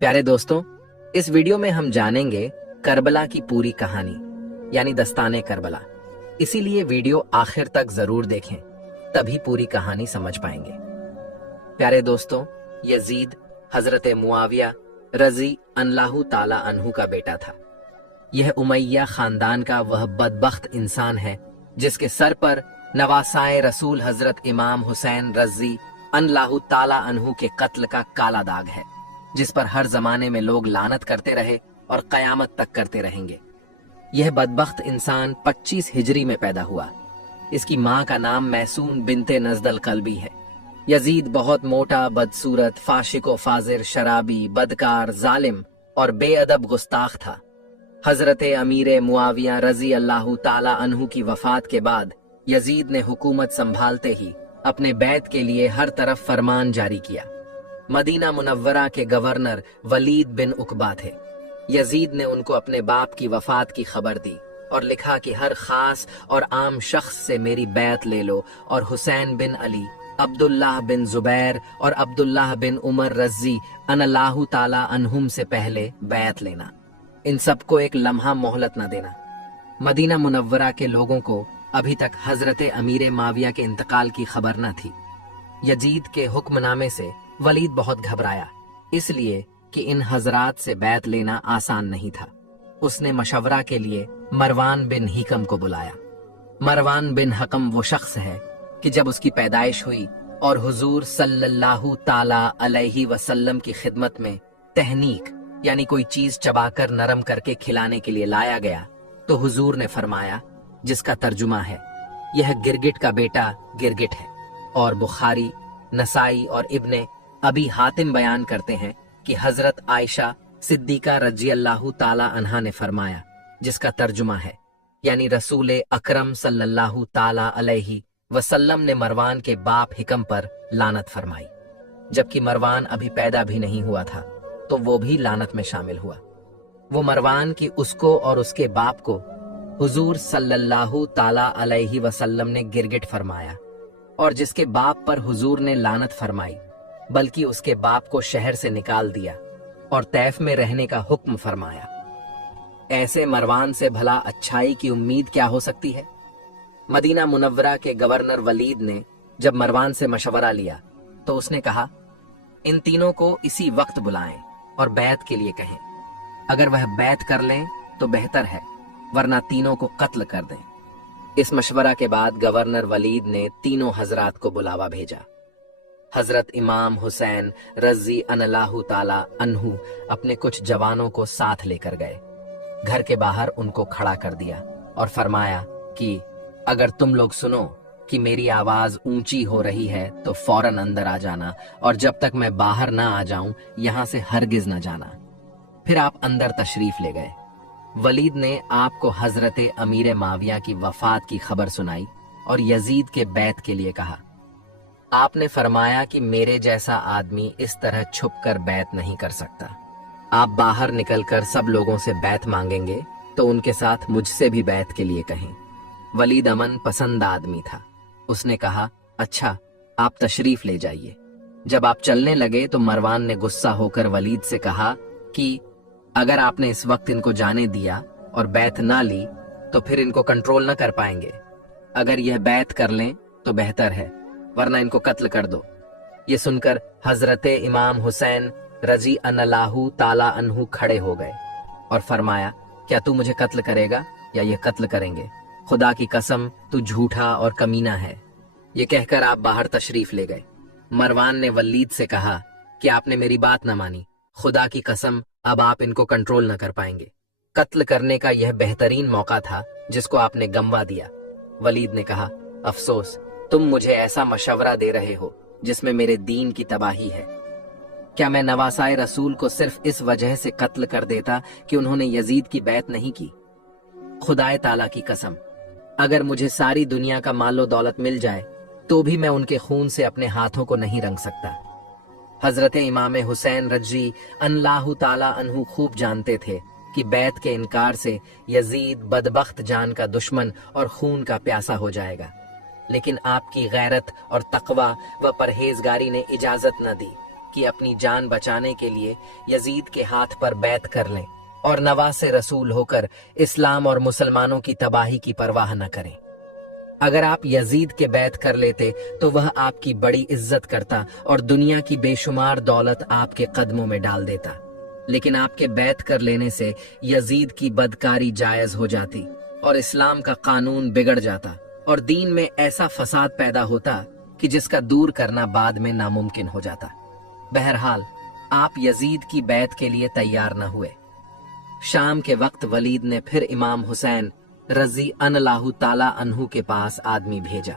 प्यारे दोस्तों, इस वीडियो में हम जानेंगे करबला की पूरी कहानी यानी दस्ताने करबला। इसीलिए वीडियो आखिर तक जरूर देखें, तभी पूरी कहानी समझ पाएंगे। प्यारे दोस्तों, यजीद हजरत मुआविया रजी अल्लाहु ताला अन्हु का बेटा था। यह उमैया खानदान का वह बदबख्त इंसान है जिसके सर पर नवासाए रसूल हजरत इमाम हुसैन रजी अल्लाहु ताला अन्हु के कत्ल का काला दाग है, जिस पर हर जमाने में लोग लानत करते रहे और कयामत तक करते रहेंगे। यह बदबख्त इंसान 25 हिजरी में पैदा हुआ। इसकी माँ का नाम मैसून बिनते नजदल कल्बी है। यजीद बहुत मोटा, बदसूरत, फाशिको फाजिर, शराबी, बदकार, जालिम और बेअदब गुस्ताख था। हजरत अमीर मुआविया रजी अल्लाहु ताला अन्हु की वफात के बाद यजीद ने हुकूमत संभालते ही अपने बैत के लिए हर तरफ फरमान जारी किया। मदीना मुनव्वरा के गवर्नर वलीद बिन उकबा थे। यजीद ने उनको अपने बाप की वफात की खबर दी और लिखा कि हर खास और आम शख्स से मेरी बैत ले लो और हुसैन बिन अली, अब्दुल्लाह बिन जुबैर और अब्दुल्लाह बिन उमर रजी अल्लाहु ताला अन्हुम से पहले बैत लेना। इन सबको एक लम्हा मोहलत न देना। मदीना मुनव्वरा के लोगों को अभी तक हजरत अमीर माविया के इंतकाल की खबर न थी। यजीद के हुक्मनामे से वलीद बहुत घबराया, इसलिए कि इन हजरात से बैत लेना आसान नहीं था। उसने मशवरा के लिए मरवान बिन हिकम को बुलाया। मरवान बिन हकम वो शख्स है कि जब उसकी पैदाइश हुई और हुजूर सल्लल्लाहु ताला अलैहि वसल्लम की खिदमत में तहनीक यानी कोई चीज चबाकर नरम करके खिलाने के लिए लाया गया, तो हुजूर ने फरमाया, जिसका तर्जुमा है, यह गिरगिट का बेटा गिरगिट है। और बुखारी, नसाई और इब्ने अबी हातिम बयान करते हैं कि हजरत आयशा सिद्दीका रजी अल्लाहु ताला अन्हा ने फरमाया, जिसका तर्जुमा है, यानी रसूल अकरम सल्लल्लाहु ताला अलैहि वसल्लम ने मरवान के बाप हिकम पर लानत फरमाई। जबकि मरवान अभी पैदा भी नहीं हुआ था, तो वो भी लानत में शामिल हुआ। वो मरवान की उसको और उसके बाप को हुजूर सल्लल्लाहु ताला अलैहि वसल्लम ने गिरगिट फरमाया, और जिसके बाप पर हुजूर ने लानत फरमाई, बल्कि उसके बाप को शहर से निकाल दिया और तैफ में रहने का हुक्म फरमाया। ऐसे मरवान से भला अच्छाई की उम्मीद क्या हो सकती है। मदीना मुनव्वरा के गवर्नर वलीद ने जब मरवान से मशवरा लिया, तो उसने कहा, इन तीनों को इसी वक्त बुलाएं और बैत के लिए कहें। अगर वह बैत कर लें तो बेहतर है, वरना तीनों को कत्ल कर दें। इस मशवरा के बाद गवर्नर वलीद ने तीनों हजरात को बुलावा भेजा। हजरत इमाम हुसैन रजी अल्लाहु ताला अन्हु अपने कुछ जवानों को साथ लेकर गए। घर के बाहर उनको खड़ा कर दिया और फरमाया कि अगर तुम लोग सुनो कि मेरी आवाज ऊंची हो रही है तो फौरन अंदर आ जाना, और जब तक मैं बाहर ना आ जाऊं यहां से हरगिज न जाना। फिर आप अंदर तशरीफ ले गए। वलीद ने आपको हजरत अमीर माविया की वफात की खबर सुनाई और यजीद के बैत के लिए कहा। आपने फरमाया कि मेरे जैसा आदमी इस तरह छुपकर बैत नहीं कर सकता। आप बाहर निकलकर सब लोगों से बैत मांगेंगे तो उनके साथ मुझसे भी बैत के लिए कहें। वलीद अमन पसंद आदमी था। उसने कहा, अच्छा, आप तशरीफ ले जाइए। जब आप चलने लगे तो मरवान ने गुस्सा होकर वलीद से कहा कि अगर आपने इस वक्त इनको जाने दिया और बैत ना ली तो फिर इनको कंट्रोल न कर पाएंगे। अगर यह बैत कर लें तो बेहतर है, वरना इनको कत्ल कर दो। ये सुनकर हजरत इमाम हुसैन रजी अल्लाहु ताला अन्हु खड़े हो गए और फरमाया, क्या तू मुझे कत्ल करेगा या ये कत्ल करेंगे? खुदा की कसम, तू झूठा और कमीना है। ये कहकर आप बाहर तशरीफ ले गए। मरवान ने वलीद से कहा कि आपने मेरी बात न मानी। खुदा की कसम, अब आप इनको कंट्रोल न कर पाएंगे। कत्ल करने का यह बेहतरीन मौका था जिसको आपने गंवा दिया। वलीद ने कहा, अफसोस, तुम मुझे ऐसा मशवरा दे रहे हो जिसमें मेरे दीन की तबाही है। क्या मैं नवासाए रसूल को सिर्फ इस वजह से कत्ल कर देता कि उन्होंने यजीद की बैत नहीं की? खुदाए ताला की कसम, अगर मुझे सारी दुनिया का मालो दौलत मिल जाए तो भी मैं उनके खून से अपने हाथों को नहीं रंग सकता। हजरत इमाम हुसैन रजी अल्लाहु ताला अन्हु खूब जानते थे कि बैत के इनकार से यजीद बदबख्त जान का दुश्मन और खून का प्यासा हो जाएगा, लेकिन आपकी गैरत और तकवा व परहेजगारी ने इजाजत न दी कि अपनी जान बचाने के लिए यजीद के हाथ पर बैत कर लें और नवासे रसूल होकर इस्लाम और मुसलमानों की तबाही की परवाह न करें। अगर आप यजीद के बैत कर लेते तो वह आपकी बड़ी इज्जत करता और दुनिया की बेशुमार दौलत आपके कदमों में डाल देता, लेकिन आपके बैत कर लेने से यजीद की बदकारी जायज हो जाती और इस्लाम का कानून बिगड़ जाता और दीन में ऐसा फसाद पैदा होता कि जिसका दूर करना बाद में नामुमकिन हो जाता। बहरहाल आप यजीद की बैत के लिए तैयार न हुए। शाम के वक्त वलीद ने फिर इमाम हुसैन रजी अल्लाहु ताला अन्हु के पास आदमी भेजा।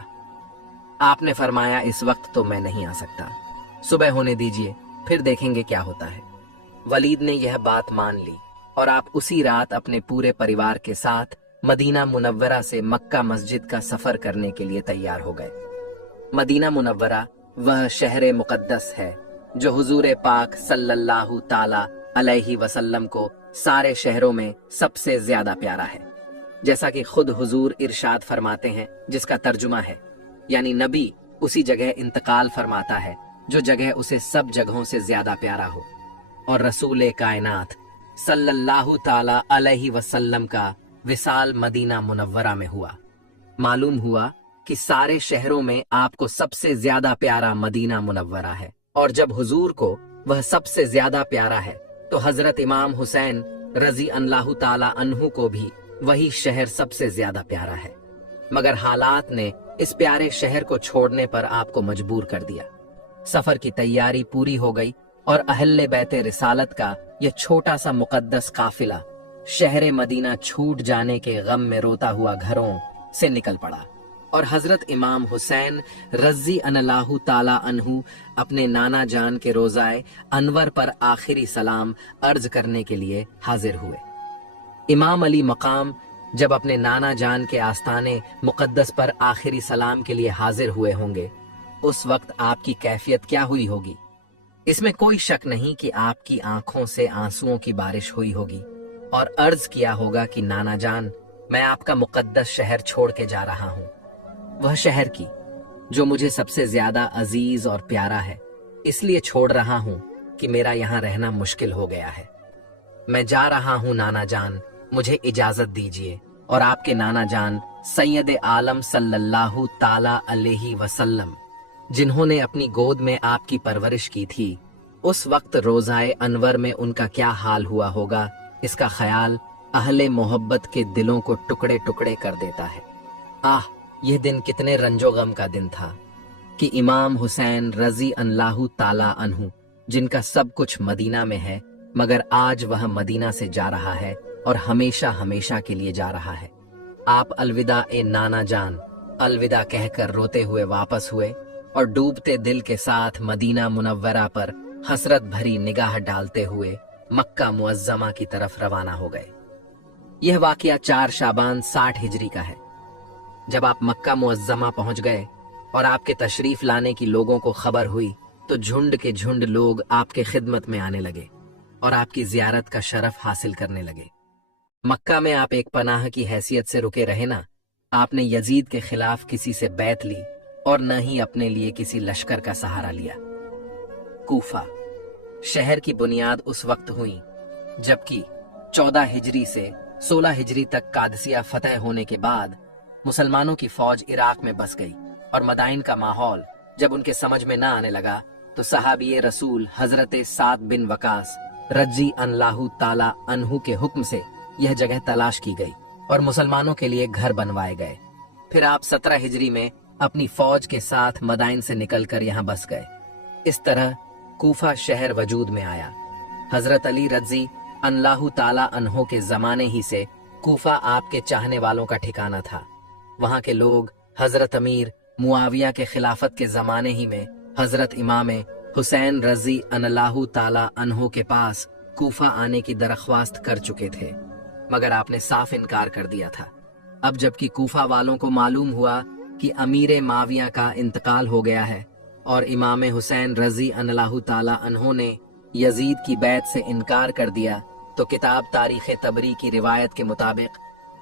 आपने फरमाया, इस वक्त तो मैं नहीं आ सकता, सुबह होने दीजिए, फिर देखेंगे क्या होता है। वलीद ने यह बात मान ली और आप उसी रात अपने पूरे परिवार के साथ मदीना मुनव्वरा से मक्का मस्जिद का सफर करने के लिए तैयार हो गए। मदीना मुनव्वरा वह शहर मुकद्दस है जो हुजूर पाक सल्लल्लाहु ताला अलैहि वसल्लम को सारे शहरों में सबसे ज्यादा प्यारा है। जैसा कि खुद हुजूर इरशाद फरमाते हैं, जिसका तर्जुमा है, यानी नबी उसी जगह इंतकाल फरमाता है जो जगह उसे सब जगहों से ज्यादा प्यारा हो, और रसूल कायनात सल्लल्लाहु ताला अलैहि वसल्लम का विसाल मदीना मुनव्वरा में हुआ। मालूम हुआ कि सारे शहरों में आपको सबसे ज्यादा प्यारा मदीना मुनव्वरा है, और जब हुजूर को वह सबसे ज्यादा प्यारा है तो हजरत इमाम हुसैन रजी अल्लाहु ताला अन्हु को भी वही शहर सबसे ज्यादा प्यारा है। मगर हालात ने इस प्यारे शहर को छोड़ने पर आपको मजबूर कर दिया। सफर की तैयारी पूरी हो गई और अहले बैते रिसालत का यह छोटा सा मुकद्दस काफिला शहर मदीना छूट जाने के गम में रोता हुआ घरों से निकल पड़ा, और हजरत इमाम हुसैन रजी अल्लाहु ताला अन्हु अपने नाना जान के रोजाए अनवर पर आखिरी सलाम अर्ज करने के लिए हाजिर हुए। इमाम अली मकाम जब अपने नाना जान के आस्ताने मुकद्दस पर आखिरी सलाम के लिए हाजिर हुए होंगे, उस वक्त आपकी कैफियत क्या हुई होगी। इसमें कोई शक नहीं कि आपकी आंखों से आंसुओं की बारिश हुई होगी और अर्ज किया होगा कि नाना जान, मैं आपका मुकद्दस शहर छोड़ के जा रहा हूँ, वह शहर की जो मुझे सबसे ज्यादा अजीज और प्यारा है, इसलिए छोड़ रहा हूँ कि मेरा यहाँ रहना मुश्किल हो गया है। मैं जा रहा हूँ नाना जान, मुझे इजाजत दीजिए। और आपके नाना जान सैयद आलम सल्लल्लाहु ताला अलैहि वसल्लम, जिन्होंने अपनी गोद में आपकी परवरिश की थी, उस वक्त रोजाए अनवर में उनका क्या हाल हुआ होगा, इसका ख्याल अहले मोहब्बत के दिलों को टुकड़े टुकड़े कर देता है। आह, यह दिन कितने रंजो गम का दिन था कि इमाम हुसैन रजी अल्लाहु ताला अन्हु, जिनका सब कुछ मदीना में है, मगर आज वह मदीना से जा रहा है और हमेशा हमेशा के लिए जा रहा है। आप अलविदा ए नाना जान, अलविदा कहकर रोते हुए वापस हुए और डूबते दिल के साथ मदीना मुनव्वरा पर हसरत भरी निगाह डालते हुए मक्का मुअज्जमा की तरफ रवाना हो गए। यह वाकया 4 शाबान 60 हिजरी का है। जब आप मक्का मुअज्जमा पहुंच गए और आपके तशरीफ लाने की लोगों को खबर हुई, तो झुंड के झुंड लोग आपके खिदमत में आने लगे और आपकी जियारत का शरफ हासिल करने लगे। मक्का में आप एक पनाह की हैसियत से रुके रहे ना, आपने यजीद के खिलाफ किसी से बैत ली और न ही अपने लिए किसी लश्कर का सहारा लिया। कूफा शहर की बुनियाद उस वक्त हुई जबकि 14 हिजरी से 16 हिजरी तक कादसिया फतह होने के बाद मुसलमानों की फौज इराक में बस गई, और मदाइन का माहौल जब उनके समझ में न आने लगा तो सहाबी रसूल हजरत साद बिन वकास रजी अल्लाहु ताला अन्हु के हुक्म से यह जगह तलाश की गई और मुसलमानों के लिए घर बनवाए गए। फिर आप 17 हिजरी में अपनी फौज के साथ मदाइन से निकलकर यहाँ बस गए। इस तरह कूफा शहर वजूद में आया। हजरत अली रजी अल्लाहु ताला अन्हु के जमाने ही से कूफा आपके चाहने वालों का ठिकाना था। वहाँ के लोग हजरत अमीर मुआविया के खिलाफत के जमाने ही में हजरत इमाम हुसैन रजी अल्लाहु ताला अन्हु के पास कूफा आने की दरख्वास्त कर चुके थे, मगर आपने साफ इनकार कर दिया था। अब जबकि कूफा वालों को मालूम हुआ कि अमीर माविया का इंतकाल हो गया है और इमाम हुसैन रजी अल्लाहु ताला अन्हु ने यजीद की बैत से इनकार कर दिया, तो किताब तारीख तबरी की रिवायत के मुताबिक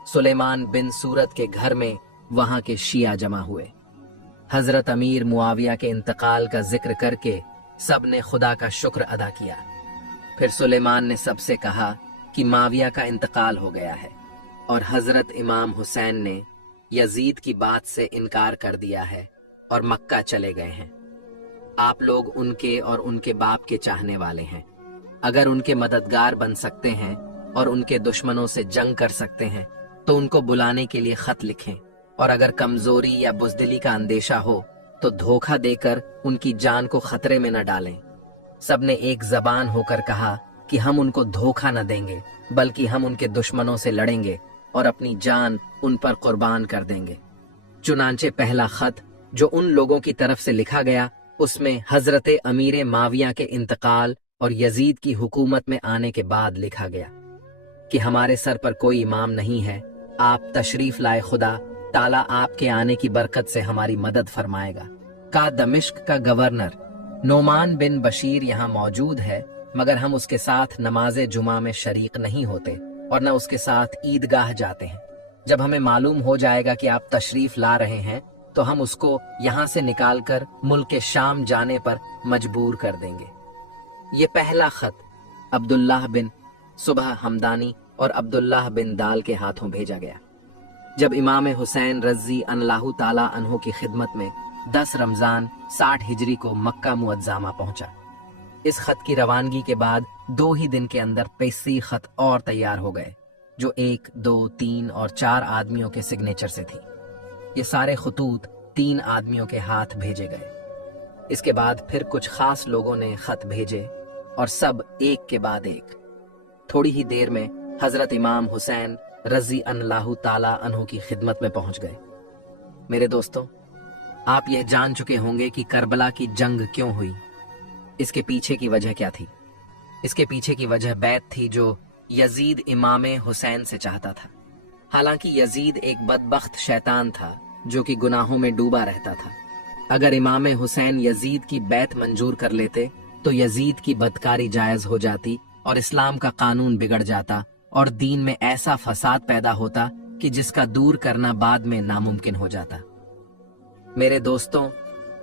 सुलेमान बिन सूरत के घर में वहां के शिया जमा हुए। हजरत अमीर मुआविया के इंतकाल का जिक्र करके सब ने खुदा का शुक्र अदा किया। फिर सुलेमान ने सबसे कहा कि माविया का इंतकाल हो गया है और हजरत इमाम हुसैन ने यजीद की बात से इनकार कर दिया है और मक्का चले गए हैं। आप लोग उनके और उनके बाप के चाहने वाले हैं। अगर उनके मददगार बन सकते हैं और उनके दुश्मनों से जंग कर सकते हैं तो उनको बुलाने के लिए खत लिखें, और अगर कमजोरी या बुजदिली का अंदेशा हो तो धोखा देकर उनकी जान को खतरे में न डालें। सबने एक जबान होकर कहा कि हम उनको धोखा न देंगे, बल्कि हम उनके दुश्मनों से लड़ेंगे और अपनी जान उन पर कुर्बान कर देंगे। चुनांचे पहला खत जो उन लोगों की तरफ से लिखा गया, उसमें हजरत अमीर माविया के इंतकाल और यजीद की हुकूमत में आने के बाद लिखा गया कि हमारे सर पर कोई इमाम नहीं है, आप तशरीफ लाए, खुदा ताला आपके आने की बरकत से हमारी मदद फरमाएगा। का दमिश्क का गवर्नर नोमान बिन बशीर यहाँ मौजूद है, मगर हम उसके साथ नमाज जुमा में शरीक नहीं होते और न उसके साथ ईदगाह जाते हैं। जब हमें मालूम हो जाएगा कि आप तशरीफ ला रहे हैं तो हम उसको यहाँ से निकालकर मुल्क शाम जाने पर मजबूर कर देंगे। ये पहला खत अब्दुल्लाह बिन सुबह हमदानी और अब्दुल्लाह बिन दाल के हाथों भेजा गया। जब इमाम हुसैन रज़ी अल्लाहु ताला अन्हो की खिदमत में 10 रमजान 60 हिजरी को मक्का मुअज्जामा पहुंचा। इस खत की रवानगी के बाद 2 ही दिन के अंदर 35 खत और तैयार हो गए, जो 1, 2, 3 और 4 आदमियों के सिग्नेचर से थी। ये सारे खतूत 3 आदमियों के हाथ भेजे गए। इसके बाद फिर कुछ खास लोगों ने खत भेजे और सब एक के बाद एक। थोड़ी ही देर में हजरत इमाम हुसैन रज़ी अल्लाहु ताला अन्हु की खिदमत में पहुंच गए। मेरे दोस्तों, आप यह जान चुके होंगे कि करबला की जंग क्यों हुई। इसके पीछे की वजह क्या थी? इसके पीछे की वजह बैत थी जो यजीद इमाम हुसैन से चाहता था। हालांकि यजीद एक बदबख्त शैतान था जो कि गुनाहों में डूबा रहता था। अगर इमाम हुसैन यजीद की बैत मंजूर कर लेते तो यजीद की बदकारी जायज हो जाती और इस्लाम का कानून बिगड़ जाता और दीन में ऐसा फसाद पैदा होता कि जिसका दूर करना बाद में नामुमकिन हो जाता। मेरे दोस्तों,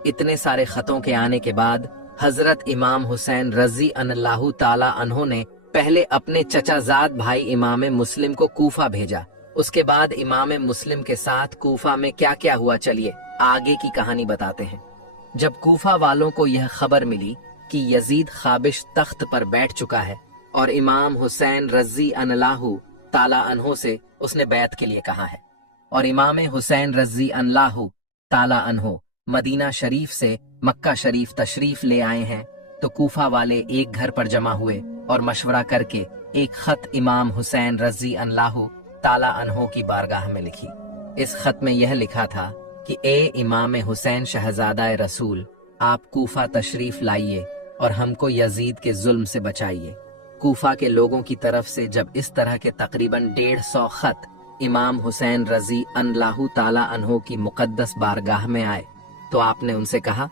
इतने सारे खतों के आने के बाद हजरत इमाम हुसैन रज़ी अल्लाहु ताला अन्हो ने पहले अपने चचाजाद भाई इमाम मुस्लिम को कूफा भेजा। उसके बाद इमाम मुस्लिम के साथ कूफा में क्या क्या हुआ, चलिए आगे की कहानी बताते हैं। जब कूफा वालों को यह खबर मिली कि यजीद खाबिश तख्त पर बैठ चुका है और इमाम हुसैन रज़ी अल्लाहु ताला अन्हो से उसने बैत के लिए कहा है, और इमाम हुसैन रज़ी अल्लाहु ताला अन्हो मदीना शरीफ से मक्का शरीफ तशरीफ ले आए हैं, तो कूफा वाले एक घर पर जमा हुए और मशवरा करके एक खत इमाम हुसैन रज़ी अल्लाहु ताला अन्हो की बारगाह में लिखी। इस खत में यह लिखा था कि ए इमाम हुसैन शहजादा रसूल, आप कूफा तशरीफ लाइए और हमको यजीद के जुल्म से बचाइए। कूफा के लोगों की तरफ से जब इस तरह के तकरीबन 150 खत इमाम हुसैन रज़ी अल्लाहु ताला अन्हो की मुकद्दस बारगाह में आए तो आपने उनसे कहा,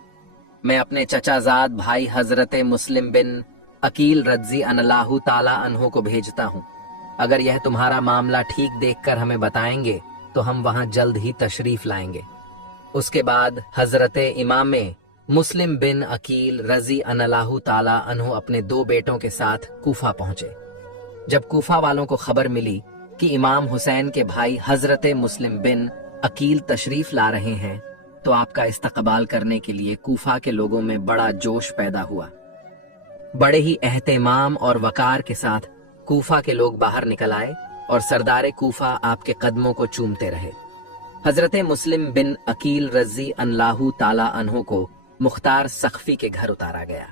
मैं अपने चचाजाद भाई हजरत मुस्लिम बिन अकील रज़ी अल्लाहु ताला अन्हो को भेजता हूँ। अगर यह तुम्हारा मामला ठीक देखकर हमें बताएंगे तो हम वहां जल्द ही तशरीफ लाएंगे। उसके बाद हजरत इमाम मुस्लिम बिन अकील रज़ी अल्लाहु ताला अन्हो अपने 2 बेटों के साथ कूफा पहुंचे। जब कूफा वालों को खबर मिली कि इमाम हुसैन के भाई हजरत मुस्लिम बिन अकील तशरीफ ला रहे हैं तो आपका इस्तकबाल करने के लिए कूफा के लोगों में बड़ा जोश पैदा हुआ। बड़े ही एहतमाम और वकार के साथ कूफा के लोग बाहर निकल आए और सरदार कूफा आपके कदमों को चूमते रहे। हजरत मुस्लिम बिन अकील रज़ी अल्लाहु ताला अन्हो को मुख्तार सख्फी के घर उतारा गया।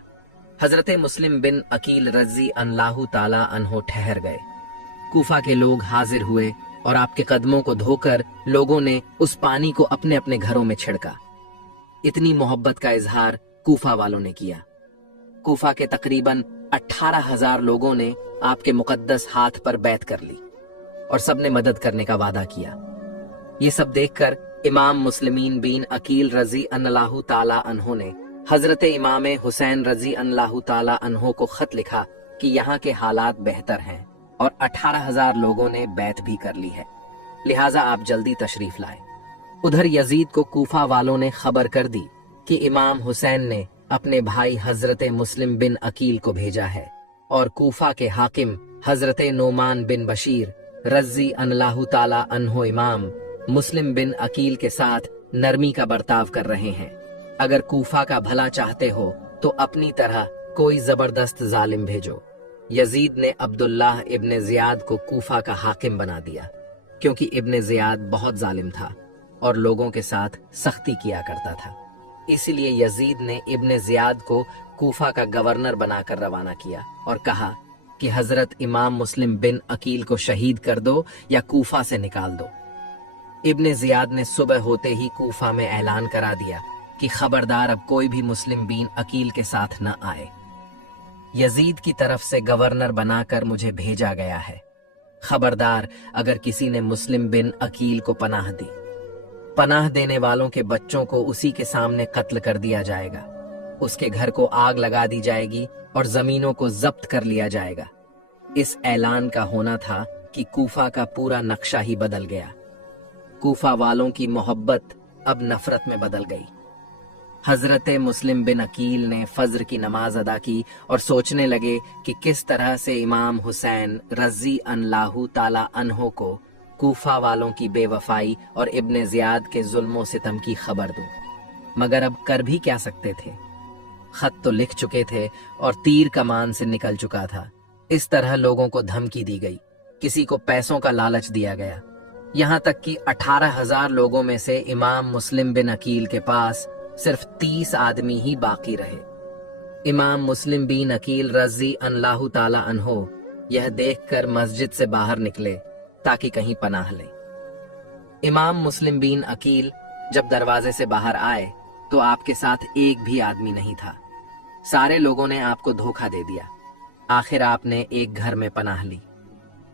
हजरत मुस्लिम बिन अकील रज़ी अल्लाहु ताला अन्हो ठहर गए। कूफा के लोग हाजिर हुए और आपके कदमों को धोकर लोगों ने उस पानी को अपने अपने घरों में छिड़का। इतनी मोहब्बत का इजहार कूफा वालों ने किया। कूफा के तकरीबन 18,000 लोगों ने आपके मुकद्दस हाथ पर बैत कर ली और सबने मदद करने का वादा किया। ये सब देखकर इमाम मुस्लिमीन बिन अकील रज़ी अल्लाहु ताला अन्हो ने हजरत इमाम हुसैन रज़ी अल्लाहु ताला अन्हो को खत लिखा कि यहाँ के हालात बेहतर हैं और 18,000 लोगों ने बैत भी कर ली है, लिहाजा आप जल्दी तशरीफ लाए। उधर यजीद को कूफा वालों ने खबर कर दी कि इमाम हुसैन ने अपने भाई हजरत मुस्लिम बिन अकील को भेजा है और कूफा के हाकिम हजरत नोमान बिन बशीर रज़ी अल्लाहु ताला अन्हो इमाम मुस्लिम बिन अकील के साथ नरमी का बर्ताव कर रहे हैं। अगर कूफा का भला चाहते हो तो अपनी तरह कोई जबरदस्त जालिम भेजो। यजीद ने अब्दुल्लाह इब्ने जियाद को कूफा का हाकिम बना दिया, क्योंकि इब्ने जियाद बहुत जालिम था और लोगों के साथ सख्ती किया करता था। इसलिए यजीद ने इब्ने जियाद को कूफा का गवर्नर बनाकर रवाना किया और कहा कि हजरत इमाम मुस्लिम बिन अकील को शहीद कर दो या कूफा से निकाल दो। इब्ने जियाद ने सुबह होते ही कूफा में ऐलान करा दिया कि खबरदार अब कोई भी मुस्लिम बिन अकील के साथ न आए। यजीद की तरफ से गवर्नर बनाकर मुझे भेजा गया है। खबरदार अगर किसी ने मुस्लिम बिन अकील को पनाह दी, पनाह देने वालों के बच्चों को उसी के सामने कत्ल कर दिया जाएगा। उसके घर को आग लगा दी जाएगी और जमीनों को जब्त कर लिया जाएगा। इस ऐलान का होना था कि कूफा का पूरा नक्शा ही बदल गया। कूफा वालों की मोहब्बत अब नफरत में बदल गई। हजरत मुस्लिम बिन अकील ने फज्र की नमाज अदा की और सोचने लगे कि किस तरह से इमाम हुसैन रज़ी अल्लाहु ताला अन्हो को कूफा वालों की बेवफाई और इब्ने जियाद के जुल्मों सितम की खबर दूं। मगर अब कर भी क्या सकते थे? खत तो लिख चुके थे और तीर कमान से निकल चुका था। इस तरह लोगों को धमकी दी गई, किसी को पैसों का लालच दिया गया। यहाँ तक कि 18,000 लोगों में से इमाम मुस्लिम बिन अकील के पास सिर्फ 30 आदमी ही बाकी रहे। इमाम मुस्लिम बिन अकील रज़ी अल्लाहु ताला अन्हो यह देखकर मस्जिद से बाहर निकले ताकि कहीं पनाह लें। इमाम मुस्लिम बिन अकील जब दरवाजे से बाहर आए तो आपके साथ एक भी आदमी नहीं था। सारे लोगों ने आपको धोखा दे दिया। आखिर आपने एक घर में पनाह ली।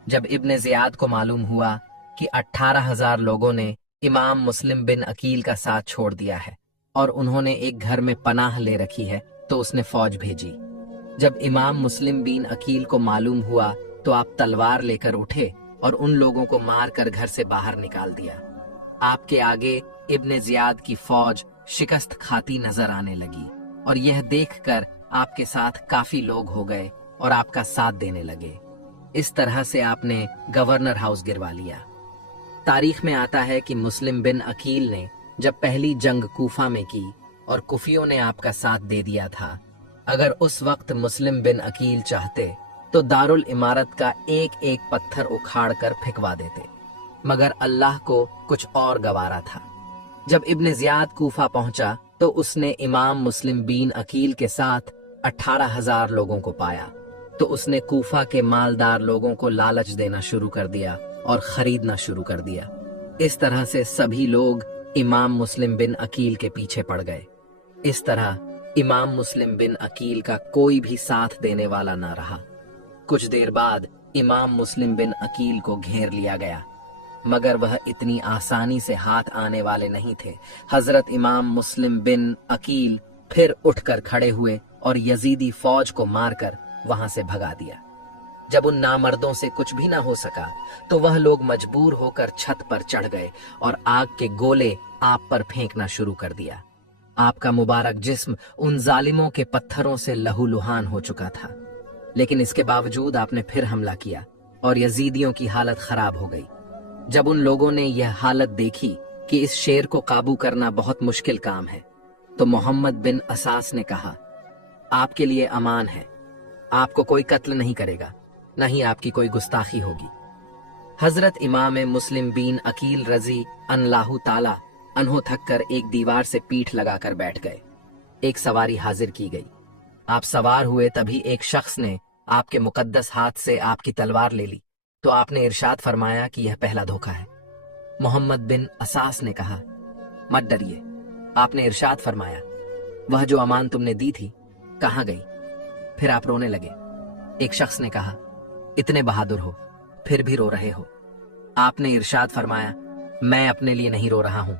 जब इब्ने जियाद को मालूम हुआ कि 18,000 लोगों ने इमाम मुस्लिम बिन अकील का साथ छोड़ दिया है और उन्होंने एक घर में पनाह ले रखी है, तो उसने फौज भेजी। जब इमाम मुस्लिम बिन अकील को मालूम हुआ तो आप तलवार लेकर उठे और उन लोगों को मार कर घर से बाहर निकाल दिया। आपके आगे इब्ने जियाद की फौज शिकस्त खाती नजर आने लगी और यह देखकर आपके साथ काफी लोग हो गए और आपका साथ देने लगे। इस तरह से आपने गवर्नर हाउस गिरवा लिया। तारीख में आता है कि मुस्लिम बिन अकील ने जब पहली जंग कूफा में की और कुफियों ने आपका साथ दे दिया था, अगर उस वक्त मुस्लिम बिन अकील चाहते तो दारुल इमारत का एक एक पत्थर उखाड़ कर फेंकवा देते, मगर अल्लाह को कुछ और गवारा था। जब इब्ने जियाद कूफा पहुंचा तो उसने इमाम मुस्लिम बिन अकील के साथ 18,000 लोगों को पाया, तो उसने कूफा के मालदार लोगों को लालच देना शुरू कर दिया और खरीदना शुरू कर दिया। इस तरह से सभी लोग इमाम मुस्लिम बिन अकील के पीछे पड़ गए। इस तरह इमाम मुस्लिम बिन अकील का कोई भी साथ देने वाला ना रहा। कुछ देर बाद इमाम मुस्लिम बिन अकील को घेर लिया गया, मगर वह इतनी आसानी से हाथ आने वाले नहीं थे। हजरत इमाम मुस्लिम बिन अकील फिर उठकर खड़े हुए और यजीदी फौज को मारकर वहां से भगा दिया। जब उन नामर्दों से कुछ भी ना हो सका तो वह लोग मजबूर होकर छत पर चढ़ गए और आग के गोले आप पर फेंकना शुरू कर दिया। आपका मुबारक जिस्म उन जालिमों के पत्थरों से लहूलुहान हो चुका था, लेकिन इसके बावजूद आपने फिर हमला किया और यजीदियों की हालत खराब हो गई। जब उन लोगों ने यह हालत देखी कि इस शेर को काबू करना बहुत मुश्किल काम है, तो मोहम्मद बिन असास ने कहा, आपके लिए अमान है, आपको कोई कत्ल नहीं करेगा, न ही आपकी कोई गुस्ताखी होगी। हजरत इमाम मुस्लिम बिन अकील रज़ी अल्लाहु ताला अन्हो थक कर एक दीवार से पीठ लगाकर बैठ गए। एक सवारी हाजिर की गई। आप सवार हुए तभी एक शख्स ने आपके मुकद्दस हाथ से आपकी तलवार ले ली, तो आपने इरशाद फरमाया कि यह पहला धोखा है। मोहम्मद बिन असास ने कहा, मत डरिए। आपने इरशाद फरमाया, वह जो अमान तुमने दी थी कहाँ गई? फिर आप रोने लगे। एक शख्स ने कहा, इतने बहादुर हो फिर भी रो रहे हो। आपने इरशाद फरमाया, मैं अपने लिए नहीं रो रहा हूं,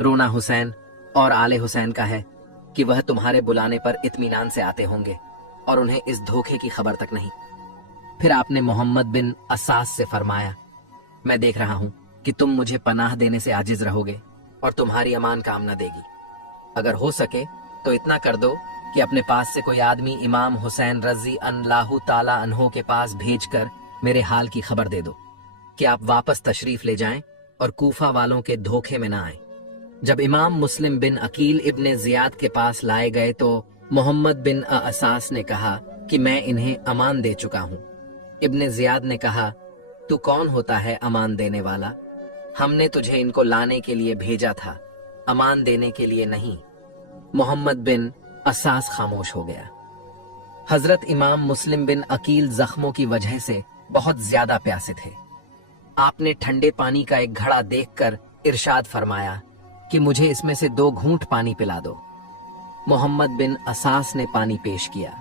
रोना हुसैन और आले हुसैन का है कि वह तुम्हारे बुलाने पर इत्मीनान से आते होंगे और उन्हें इस धोखे की खबर तक नहीं। फिर आपने मोहम्मद बिन असास से फरमाया, मैं देख रहा हूं कि तुम मुझे पनाह देने से आजिज रहोगे और तुम्हारी अमान काम न देगी। अगर हो सके तो इतना कर दो कि अपने पास से कोई आदमी इमाम हुसैन रजी अल्लाह ताला अन्हो के पास भेजकर मेरे हाल की खबर दे दो कि आप वापस तशरीफ ले जाएं और कूफा वालों के धोखे में ना आए। जब इमाम मुस्लिम बिन अकील इब्ने जियाद के पास लाए गए तो मोहम्मद बिन असास ने कहा कि मैं इन्हें अमान दे चुका हूँ। इब्ने जियाद ने कहा, तू कौन होता है अमान देने वाला? हमने तुझे इनको लाने के लिए भेजा था, अमान देने के लिए नहीं। मोहम्मद बिन असास खामोश हो गया। हजरत इमाम मुस्लिम बिन अकील जख्मों की वजह से बहुत ज्यादा प्यासे थे। आपने ठंडे पानी का एक घड़ा देखकर इरशाद फरमाया कि मुझे इसमें से 2 घूंट पानी पिला दो। मोहम्मद बिन असास ने पानी पेश किया।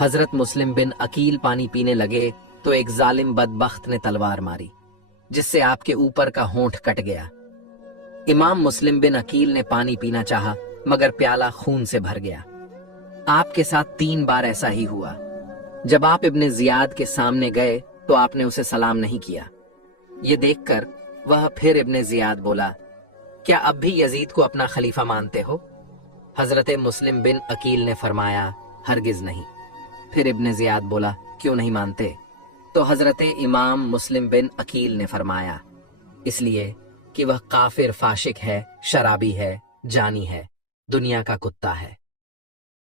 हजरत मुस्लिम बिन अकील पानी पीने लगे तो एक जालिम बदबख्त ने तलवार मारी, जिससे आपके ऊपर का होंठ कट गया। इमाम मुस्लिम बिन अकील ने पानी पीना चाहा, मगर प्याला खून से भर गया। आपके साथ 3 बार ऐसा ही हुआ। जब आप इब्ने जियाद के सामने गए तो आपने उसे सलाम नहीं किया। ये देखकर वह फिर इब्ने जियाद बोला, क्या अब भी यजीद को अपना खलीफा मानते हो? हजरत मुस्लिम बिन अकील ने फरमाया, हरगिज नहीं। फिर इब्ने जियाद बोला, क्यों नहीं मानते? तो हजरत इमाम मुस्लिम बिन अकील ने फरमाया, इसलिए कि वह काफिर फाशिक है, शराबी है, जानी है, दुनिया का कुत्ता है।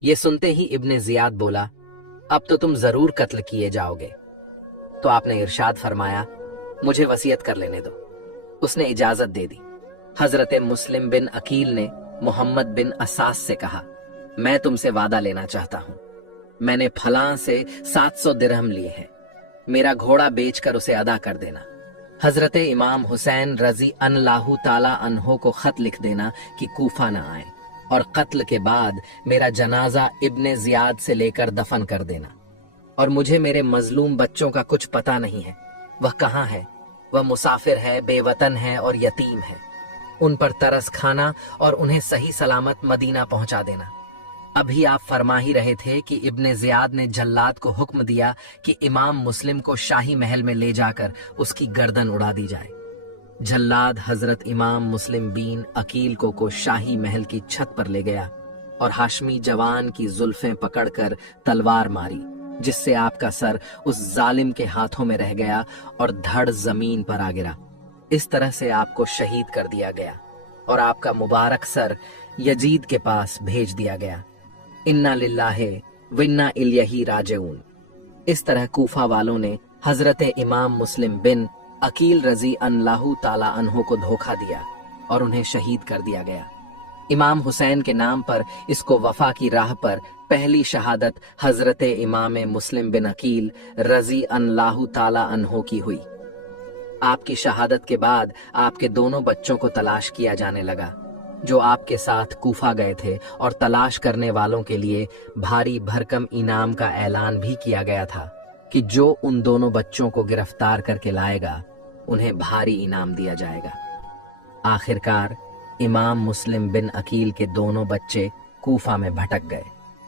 ये सुनते ही इब्ने जियाद बोला, अब तो तुम जरूर कत्ल किए जाओगे। तो आपने इरशाद फरमाया, मुझे वसीयत कर लेने दो। उसने इजाजत दे दी। हजरत मुस्लिम बिन अकील ने मोहम्मद बिन असास से कहा, मैं तुमसे वादा लेना चाहता हूं। मैंने फलां से 700 दिरहम लिए हैं, मेरा घोड़ा बेचकर उसे अदा कर देना। हजरत इमाम हुसैन रजी अल्लाह ताला अन्हो को खत लिख देना कि कूफा न आए, और कत्ल के बाद मेरा जनाजा इब्ने जियाद से लेकर दफन कर देना। और मुझे मेरे मजलूम बच्चों का कुछ पता नहीं है, वह कहाँ है? वह मुसाफिर है, बेवतन है और यतीम है। उन पर तरस खाना और उन्हें सही सलामत मदीना पहुंचा देना। अभी आप फरमा ही रहे थे कि इब्ने जियाद ने जल्लाद को हुक्म दिया कि इमाम मुस्लिम को शाही महल में ले जाकर उसकी गर्दन उड़ा दी जाए। जल्लाद हजरत इमाम मुस्लिम बिन अकील को शाही महल की छत पर ले गया और हाशमी जवान की जुल्फें पकड़कर तलवार मारी, जिससे आपका सर उस जालिम के हाथों में रह गया और धड़ जमीन पर आ गिरा। इस तरह से आपको शहीद कर दिया गया और आपका मुबारक सर यजीद के पास भेज दिया गया। इन्ना लिल्लाहि व इन्ना इलैहि राजिऊन। इस तरह कूफा वालों ने हजरत इमाम मुस्लिम बिन अकील रजी अल्लाह ताला अन्हो को धोखा दिया और उन्हें शहीद कर दिया गया। इमाम हुसैन के नाम पर इसको वफा की राह पर पहली शहादत हजरत इमाम मुस्लिम बिन अकील रजी अल्लाह ताला अन्हो की हुई। आपकी शहादत के बाद आपके दोनों बच्चों को तलाश किया जाने लगा, जो आपके साथ कूफा गए थे, और तलाश करने वालों के लिए भारी भरकम इनाम का ऐलान भी किया गया था कि जो उन दोनों बच्चों को गिरफ्तार करके लाएगा उन्हें भारी इनाम दिया जाएगा। आखिरकार इमाम मुस्लिम बिन अकील के दोनों बच्चे कूफा में भटक गए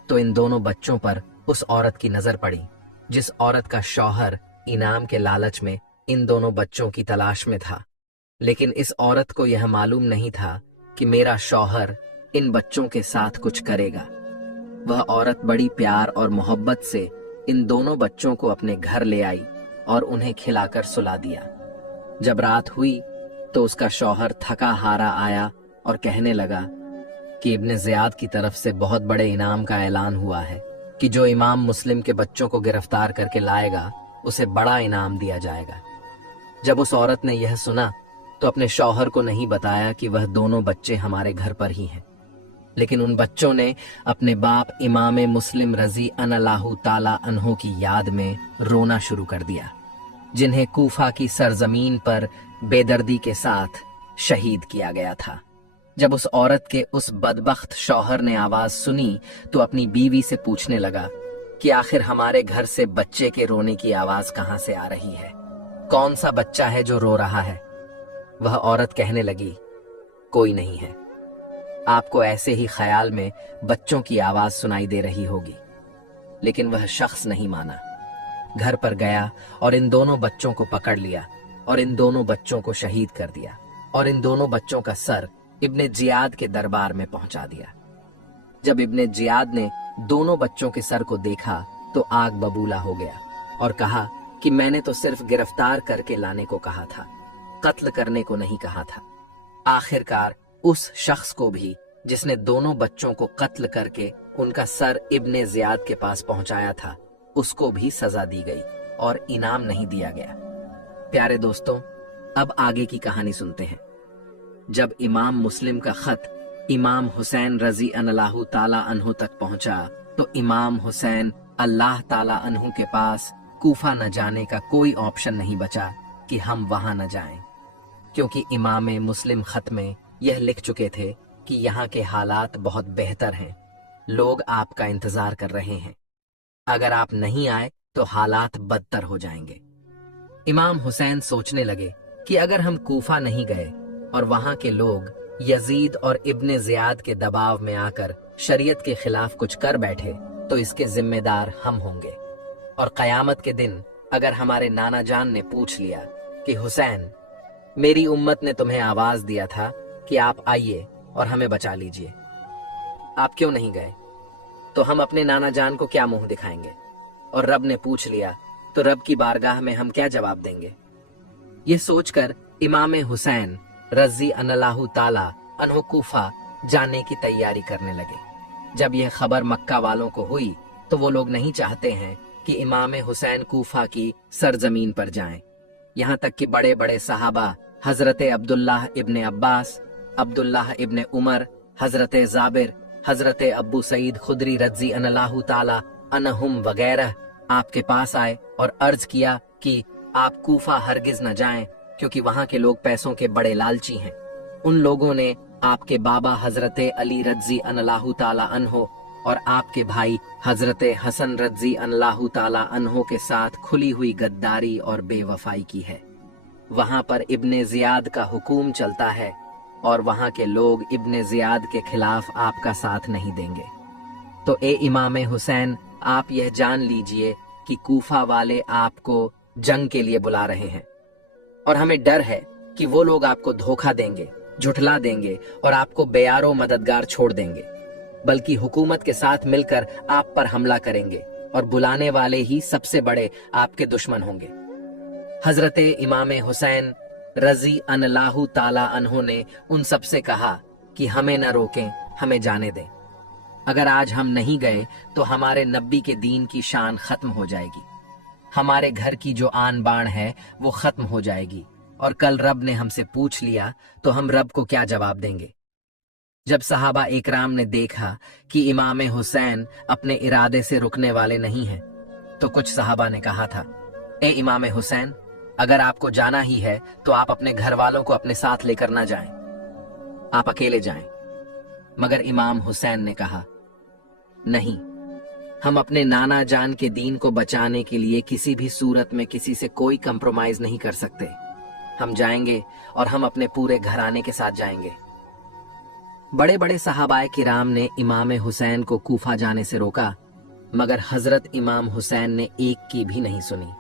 तो इन दोनों बच्चों पर उस औरत की नजर पड़ी जिस औरत का शौहर इनाम के लालच में इन दोनों बच्चों की तलाश में था। लेकिन इस औरत को यह मालूम नहीं था कि मेरा शौहर इन बच्चों के साथ कुछ करेगा। वह औरत बड़ी प्यार और मोहब्बत से इन दोनों बच्चों को अपने घर ले आई और उन्हें खिलाकर सुला दिया। जब रात हुई तो उसका शौहर थका हारा आया और कहने लगा कि इब्ने जियाद की तरफ से बहुत बड़े इनाम का ऐलान हुआ है कि जो इमाम मुस्लिम के बच्चों को गिरफ्तार करके लाएगा उसे बड़ा इनाम दिया जाएगा। जब उस औरत ने यह सुना तो अपने शौहर को नहीं बताया कि वह दोनों बच्चे हमारे घर पर ही हैं, लेकिन उन बच्चों ने अपने बाप इमाम मुस्लिम रजी अल्लाह ताला अन्हो की याद में रोना शुरू कर दिया, जिन्हें कूफा की सरजमीन पर बेदर्दी के साथ शहीद किया गया था। जब उस औरत के उस बदबख्त शौहर ने आवाज सुनी तो अपनी बीवी से पूछने लगा कि आखिर हमारे घर से बच्चे के रोने की आवाज कहां से आ रही है, कौन सा बच्चा है जो रो रहा है? वह औरत कहने लगी, कोई नहीं है, आपको ऐसे ही ख्याल में बच्चों की आवाज सुनाई दे रही होगी। लेकिन वह शख्स नहीं माना, घर पर गया और इन दोनों बच्चों को पकड़ लिया और इन दोनों बच्चों को शहीद कर दिया और इन दोनों बच्चों का सर इब्ने जियाद के दरबार में पहुंचा दिया। जब इब्ने जियाद ने दोनों बच्चों के सर को देखा तो आग बबूला हो गया और कहा कि मैंने तो सिर्फ गिरफ्तार करके लाने को कहा था, कत्ल करने को नहीं कहा था। आखिरकार उस शख्स को भी जिसने दोनों बच्चों को कत्ल करके उनका सर इब्ने ज़ियाद के पास पहुंचाया था, उसको भी सजा दी गई और इनाम नहीं दिया गया। प्यारे दोस्तों, अब आगे की कहानी सुनते हैं। जब इमाम मुस्लिम का खत इमाम हुसैन रजी अल्लाह ताला अन्हु तक पहुंचा तो इमाम हुसैन अल्लाह ताला अन्हु के पास कूफा न जाने का कोई ऑप्शन नहीं बचा कि हम वहां न जाएं, क्योंकि इमाम मुस्लिम खत में यह लिख चुके थे कि यहाँ के हालात बहुत बेहतर हैं, लोग आपका इंतजार कर रहे हैं, अगर आप नहीं आए तो हालात बदतर हो जाएंगे। इमाम हुसैन सोचने लगे कि अगर हम कूफा नहीं गए और वहां के लोग यजीद और इब्ने ज़ियाद के दबाव में आकर शरीयत के खिलाफ कुछ कर बैठे तो इसके जिम्मेदार हम होंगे, और कयामत के दिन अगर हमारे नाना जान ने पूछ लिया कि हुसैन, मेरी उम्मत ने तुम्हें आवाज दिया था कि आप आइए और हमें बचा लीजिए, आप क्यों नहीं गए, तो हम अपने नाना जान को क्या मुंह दिखाएंगे? और रब ने पूछ लिया तो रब की बारगाह में हम क्या जवाब देंगे? ये सोचकर इमाम हुसैन रजी अल्लाह ताला अन्हु कूफा जाने की तैयारी करने लगे। जब यह खबर मक्का वालों को हुई तो वो लोग नहीं चाहते हैं कि इमाम हुसैन कूफा की सरजमीन पर जाएं। यहाँ तक कि बड़े बड़े सहाबा हजरत अब्दुल्लाह इब्ने अब्बास, अब्दुल्लाह इब्ने उमर, हजरत जाबिर, हजरत अब्बू सईद खुदरी रजी अल्लाह ताला अन्हुम वगैरह आपके पास आए और अर्ज किया कि आप कूफा हरगिज न जाएं, क्योंकि वहां के लोग पैसों के बड़े लालची हैं। उन लोगों ने आपके बाबा हजरत अली रजी अल्लाह ताला अन्हो और आपके भाई हजरत हसन रजी अल्लाह ताला अन्हो के साथ खुली हुई गद्दारी और बेवफाई की है। वहां पर इब्ने ज़ियाद का हुकूम चलता है और वहां के लोग इब्ने ज़ियाद के खिलाफ आपका साथ नहीं देंगे। तो ए इमाम हुसैन, आप यह जान लीजिए कि कूफा वाले आपको जंग के लिए बुला रहे हैं और हमें डर है कि वो लोग आपको धोखा देंगे, झुठला देंगे और आपको बेयारो मददगार छोड़ देंगे, बल्कि हुकूमत के साथ मिलकर आप पर हमला करेंगे और बुलाने वाले ही सबसे बड़े आपके दुश्मन होंगे। हजरत इमाम हुसैन रजी अल्लाह ताला अन्हो ने उन सब से कहा कि हमें न रोकें, हमें जाने दें। अगर आज हम नहीं गए तो हमारे नबी के दीन की शान खत्म हो जाएगी, हमारे घर की जो आन बान है वो खत्म हो जाएगी, और कल रब ने हमसे पूछ लिया तो हम रब को क्या जवाब देंगे? जब सहाबा इकराम ने देखा कि इमाम हुसैन अपने इरादे से रुकने वाले नहीं हैं, तो कुछ सहाबा ने कहा था, ए इमाम हुसैन, अगर आपको जाना ही है तो आप अपने घर वालों को अपने साथ लेकर ना जाएं, आप अकेले जाएं। मगर इमाम हुसैन ने कहा, नहीं, हम अपने नाना जान के दीन को बचाने के लिए किसी भी सूरत में किसी से कोई कंप्रोमाइज नहीं कर सकते। हम जाएंगे और हम अपने पूरे घराने के साथ जाएंगे। बड़े बड़े सहाबाए किराम ने इमाम हुसैन को कूफा जाने से रोका, मगर हजरत इमाम हुसैन ने एक की भी नहीं सुनी।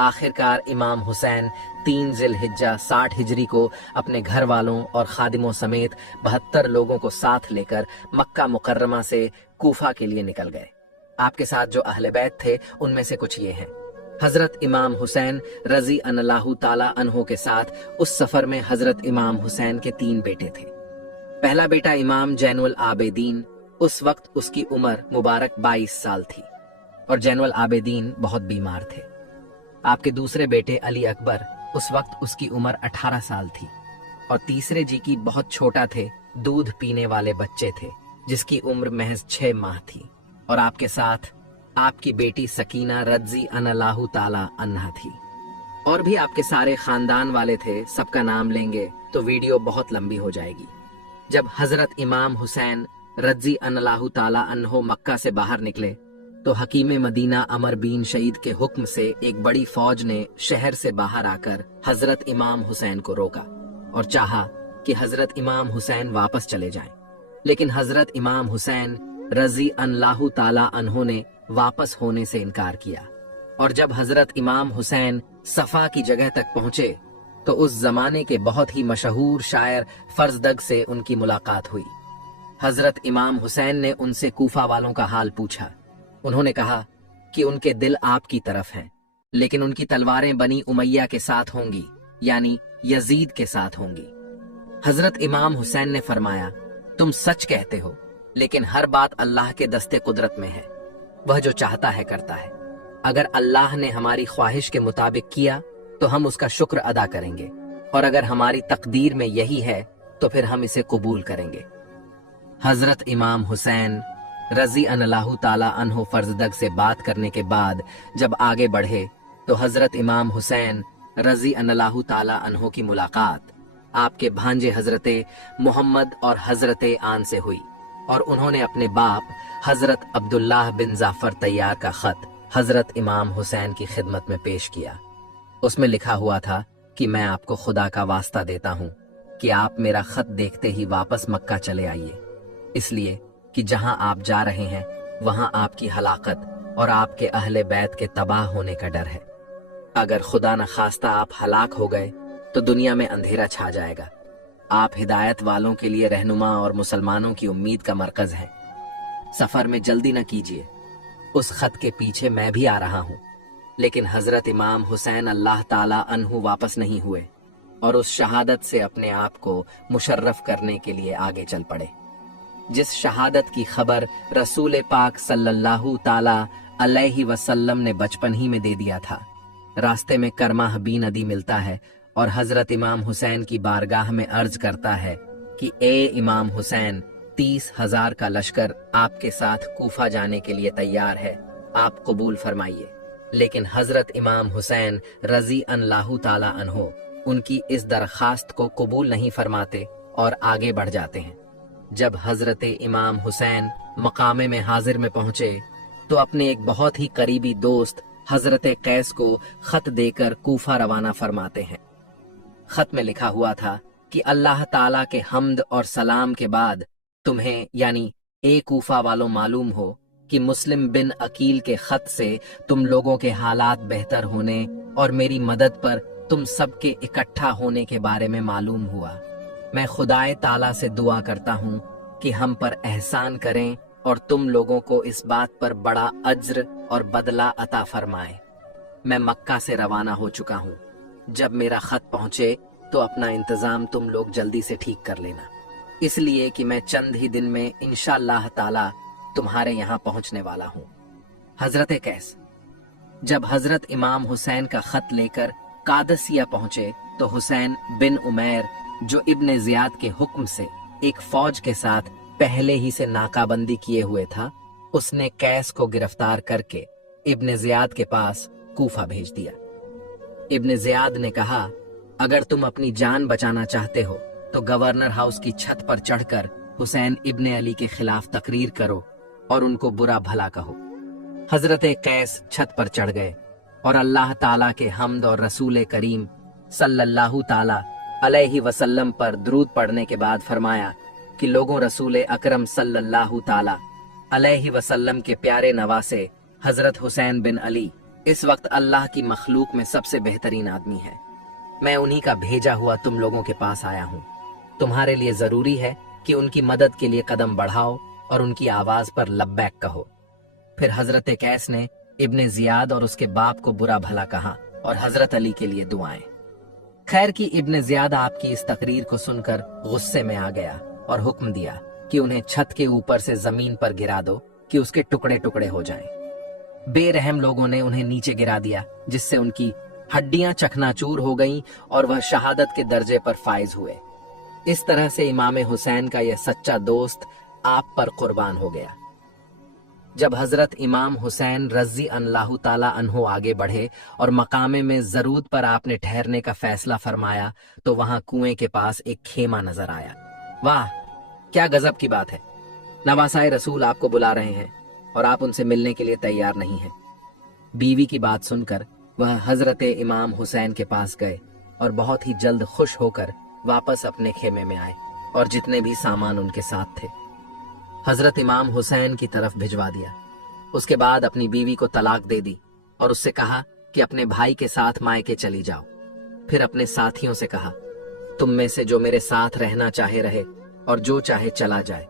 आखिरकार इमाम हुसैन 3 ज़िलहिज्जा 60 हिजरी को अपने घर वालों और खादिमों समेत 72 लोगों को साथ लेकर मक्का मुकर्रमा से कूफा के लिए निकल गए। आपके साथ जो अहले बैत थे उनमें से कुछ ये हैं। हजरत इमाम हुसैन रजी अल्लाह ताला अन्हो के साथ उस सफर में हजरत इमाम हुसैन के 3 बेटे थे। पहला बेटा इमाम जैनुल आबेदीन, उस वक्त उसकी उम्र मुबारक 22 साल थी और जैनुल आबेदीन बहुत बीमार थे। आपके दूसरे बेटे अली अकबर, उस वक्त उसकी उम्र 18 साल थी और तीसरे जी की बहुत छोटा थे, दूध पीने वाले बच्चे थे जिसकी उम्र महज 6 माह थी, और आपके साथ आपकी बेटी सकीना रजी अल्लाह ताला अन्हा थी। और भी आपके सारे खानदान वाले थे, सबका नाम लेंगे तो वीडियो बहुत लंबी हो जाएगी। जब हजरत इमाम हुसैन रजी अल्लाह ताला अन्हो मक्का से बाहर निकले तो हकीम मदीना अमर बीन शहीद के हुक्म से एक बड़ी फौज ने शहर से बाहर आकर हजरत इमाम हुसैन को रोका और चाहा कि हजरत इमाम हुसैन वापस चले जाएं। लेकिन हजरत इमाम हुसैन रजी अल्लाह ताला अन्हो ने वापस होने से इनकार किया, और जब हजरत इमाम हुसैन सफा की जगह तक पहुंचे तो उस जमाने के बहुत ही मशहूर शायर फर्जदग से उनकी मुलाकात हुई। हजरत इमाम हुसैन ने उनसे कूफा वालों का हाल पूछा। उन्होंने कहा कि उनके दिल आपकी तरफ हैं, लेकिन उनकी तलवारें बनी उमैया के साथ होंगी, यानी यजीद के साथ होंगी। हजरत इमाम हुसैन ने फरमाया, तुम सच कहते हो, लेकिन हर बात अल्लाह के दस्ते कुदरत में है। वह जो चाहता है करता है। अगर अल्लाह ने हमारी ख्वाहिश के मुताबिक किया तो हम उसका शुक्र अदा करेंगे, और अगर हमारी तकदीर में यही है तो फिर हम इसे कबूल करेंगे। हजरत इमाम हुसैन रजी अल्लाह ताला अन्हो फर्जदग से बात करने के बाद जब आगे बढ़े तो हजरत इमाम हुसैन रजी अल्लाह ताला अन्हो की मुलाकात आपके भांजे हजरत मोहम्मद और हजरत आन से हुई, और उन्होंने अपने बाप हजरत अब्दुल्लाह बिन जाफर तैयार का खत हजरत इमाम हुसैन की खिदमत में पेश किया। उसमें लिखा हुआ था कि मैं आपको खुदा का वास्ता देता हूँ कि आप मेरा खत देखते ही वापस मक्का चले आइए, इसलिए कि जहां आप जा रहे हैं वहां आपकी हलाकत और आपके अहले बैत के तबाह होने का डर है। अगर खुदा न खास्ता आप हलाक हो गए तो दुनिया में अंधेरा छा जाएगा। आप हिदायत वालों के लिए रहनुमा और मुसलमानों की उम्मीद का मरकज हैं। सफर में जल्दी न कीजिए, उस खत के पीछे मैं भी आ रहा हूं। लेकिन हजरत इमाम हुसैन अल्लाह ताला अन्हु वापस नहीं हुए और उस शहादत से अपने आप को मुशर्रफ करने के लिए आगे चल पड़े, जिस शहादत की खबर रसूल पाक सल्लल्लाहु ताला अलैहि वसल्लम ने बचपन ही में दे दिया था। रास्ते में कर्मा हबी नदी मिलता है और हजरत इमाम हुसैन की बारगाह में अर्ज करता है कि ए इमाम हुसैन, 30,000 का लश्कर आपके साथ कूफा जाने के लिए तैयार है, आप कबूल फरमाइए। लेकिन हजरत इमाम हुसैन रजी अल्लाह ताला अन्हो उनकी इस दरखास्त को कबूल नहीं फरमाते और आगे बढ़ जाते हैं। जब हजरत इमाम हुसैन मकामे में हाजिर में पहुंचे तो अपने एक बहुत ही करीबी दोस्त हजरत कैस को खत देकर कूफा रवाना फरमाते हैं। खत में लिखा हुआ था कि अल्लाह ताला के हम्द और सलाम के बाद तुम्हें यानी ए कूफा वालों मालूम हो कि मुस्लिम बिन अकील के खत से तुम लोगों के हालात बेहतर होने और मेरी मदद पर तुम सबके इकट्ठा होने के बारे में मालूम हुआ। मैं खुदाए ताला से दुआ करता हूँ कि हम पर एहसान करें और तुम लोगों को इस बात पर बड़ा अज्र और बदला अता फरमाए। मैं मक्का से रवाना हो चुका हूँ। जब मेरा खत पहुंचे तो अपना इंतजाम तुम लोग जल्दी से ठीक कर लेना, इसलिए कि मैं चंद ही दिन में इंशाअल्लाह ताला तुम्हारे यहाँ पहुंचने वाला हूँ। हजरत कैस जब हजरत इमाम हुसैन का खत लेकर कादसिया पहुंचे तो हुसैन बिन उमैर जो इब्ने जियाद के हुक्म से एक फौज के साथ पहले ही से नाकाबंदी किए हुए था, उसने कैस को गिरफ्तार करके इब्ने जियाद के पास कूफा भेज दिया। इब्ने जियाद ने कहा, अगर तुम अपनी जान बचाना चाहते हो तो गवर्नर हाउस की छत पर चढ़कर हुसैन इब्ने अली के खिलाफ तकरीर करो और उनको बुरा भला कहो। हजरत कैस छत पर चढ़ गए और अल्लाह ताला के हम्द और रसूल करीम सल्लल्लाहु ताला अलैहि वसल्लम पर दरूद पढ़ने के बाद फरमाया कि लोगों, रसूल अकरम सल्लल्लाहु ताला अलैहि वसल्लम के प्यारे नवासे हजरत हुसैन बिन अली इस वक्त अल्लाह की मखलूक में सबसे बेहतरीन आदमी है। मैं उन्हीं का भेजा हुआ तुम लोगों के पास आया हूँ। तुम्हारे लिए जरूरी है कि उनकी मदद के लिए कदम बढ़ाओ और उनकी आवाज पर लब्बैक कहो। फिर हजरत कैस ने इब्ने जियाद और उसके बाप को बुरा भला कहा और हजरत अली के लिए दुआएं। खैर कि इब्ने जियाद आपकी इस तकरीर को सुनकर गुस्से में आ गया और हुक्म दिया कि उन्हें छत के ऊपर से जमीन पर गिरा दो कि उसके टुकड़े टुकड़े हो जाएं। बेरहम लोगों ने उन्हें नीचे गिरा दिया, जिससे उनकी हड्डियां चकनाचूर हो गईं और वह शहादत के दर्जे पर फाइज हुए। इस तरह से इमाम हुसैन का यह सच्चा दोस्त आप पर कुर्बान हो गया। जब हजरत इमाम हुसैन रजी अल्लाह ताला अन्हो आगे बढ़े और मकामे में जरूरत पर आपने ठहरने का फैसला फरमाया तो वहां कुएं के पास एक खेमा नजर आया। वाह, क्या गजब की बात है। नवासाए रसूल आपको बुला रहे हैं और आप उनसे मिलने के लिए तैयार नहीं हैं। बीवी की बात सुनकर वह हजरत इमाम हुसैन के पास गए और बहुत ही जल्द खुश होकर वापस अपने खेमे में आए और जितने भी सामान उनके साथ थे हजरत इमाम हुसैन की तरफ भिजवा दिया। उसके बाद अपनी बीवी को तलाक दे दी और उससे कहा कि अपने भाई के साथ मायके चली जाओ। फिर अपने साथियों से कहा, तुम में से जो मेरे साथ रहना चाहे रहे और जो चाहे चला जाए।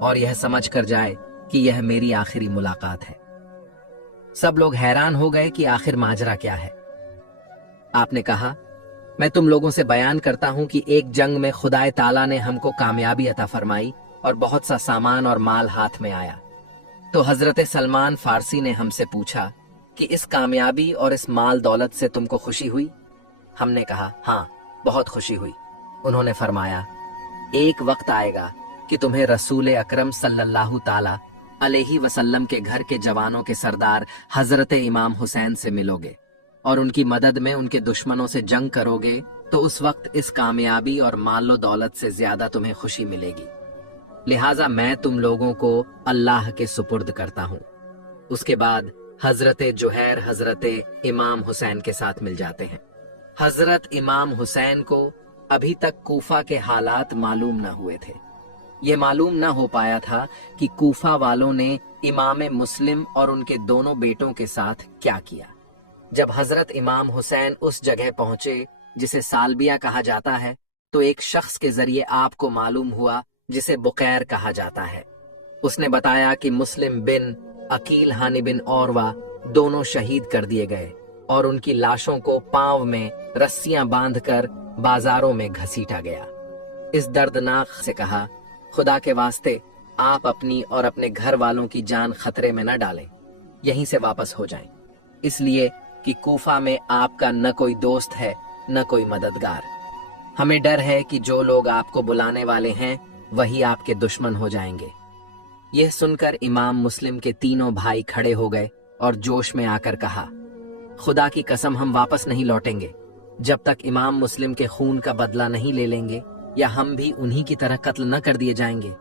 और यह समझ कर जाए कि यह मेरी आखिरी मुलाकात है। सब लोग हैरान हो गए कि आखिर माजरा क्या है। आपने कहा, मैं तुम लोगों से बयान करता हूं कि एक जंग में खुदाए ताला ने हमको कामयाबी अता फरमाई और बहुत सा सामान और माल हाथ में आया। तो हजरत सलमान फारसी ने हमसे पूछा कि इस कामयाबी और इस माल दौलत से तुमको खुशी हुई? हमने कहा, हाँ, बहुत खुशी हुई। उन्होंने फरमाया, एक वक्त आएगा कि तुम्हें रसूल अकरम सल्लल्लाहु ताला अलैहि वसल्लम के घर के जवानों के सरदार हजरत इमाम हुसैन से मिलोगे और उनकी मदद में उनके दुश्मनों से जंग करोगे, तो उस वक्त इस कामयाबी और मालो दौलत से ज्यादा तुम्हें खुशी मिलेगी। लिहाजा मैं तुम लोगों को अल्लाह के सुपुर्द करता हूँ। उसके बाद हजरत जुहैर हजरत इमाम हुसैन के साथ मिल जाते हैं। हजरत इमाम हुसैन को अभी तक कूफा के हालात मालूम न हुए थे। ये मालूम न हो पाया था कि कूफा वालों ने इमाम मुस्लिम और उनके दोनों बेटों के साथ क्या किया। जब हजरत इमाम हुसैन उस जगह पहुंचे जिसे सालबिया कहा जाता है, तो एक शख्स के जरिए आपको मालूम हुआ जिसे बुकैर कहा जाता है। उसने बताया कि मुस्लिम बिन अकील हानि बिन औरवा दोनों शहीद कर दिए गए और उनकी लाशों को पांव में रस्सियां बांधकर बाजारों में घसीटा गया। इस दर्दनाक से कहा, खुदा के वास्ते आप अपनी और अपने घर वालों की जान खतरे में न डालें, यहीं से वापस हो जाएं, इसलिए कि कूफा में आपका न कोई दोस्त है न कोई मददगार। हमें डर है कि जो लोग आपको बुलाने वाले हैं वही आपके दुश्मन हो जाएंगे। यह सुनकर इमाम मुस्लिम के तीनों भाई खड़े हो गए और जोश में आकर कहा, खुदा की कसम हम वापस नहीं लौटेंगे जब तक इमाम मुस्लिम के खून का बदला नहीं ले लेंगे या हम भी उन्हीं की तरह कत्ल न कर दिए जाएंगे।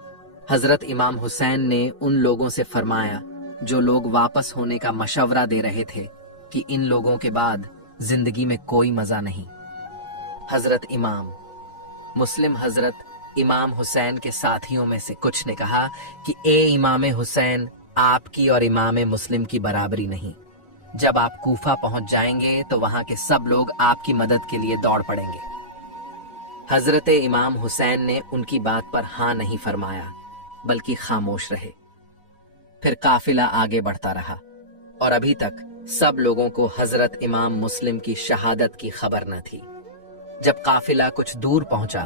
हजरत इमाम हुसैन ने उन लोगों से फरमाया जो लोग वापस होने का मशवरा दे रहे थे कि इन लोगों के बाद जिंदगी में कोई मजा नहीं। हजरत इमाम मुस्लिम हजरत इमाम हुसैन के साथियों में से कुछ ने कहा कि ए इमाम हुसैन, आपकी और इमाम मुस्लिम की बराबरी नहीं। जब आप कूफा पहुंच जाएंगे तो वहां के सब लोग आपकी मदद के लिए दौड़ पड़ेंगे। हजरत इमाम हुसैन ने उनकी बात पर हाँ नहीं फरमाया, बल्कि खामोश रहे। फिर काफिला आगे बढ़ता रहा और अभी तक सब लोगों को हजरत इमाम मुस्लिम की शहादत की खबर न थी। जब काफिला कुछ दूर पहुंचा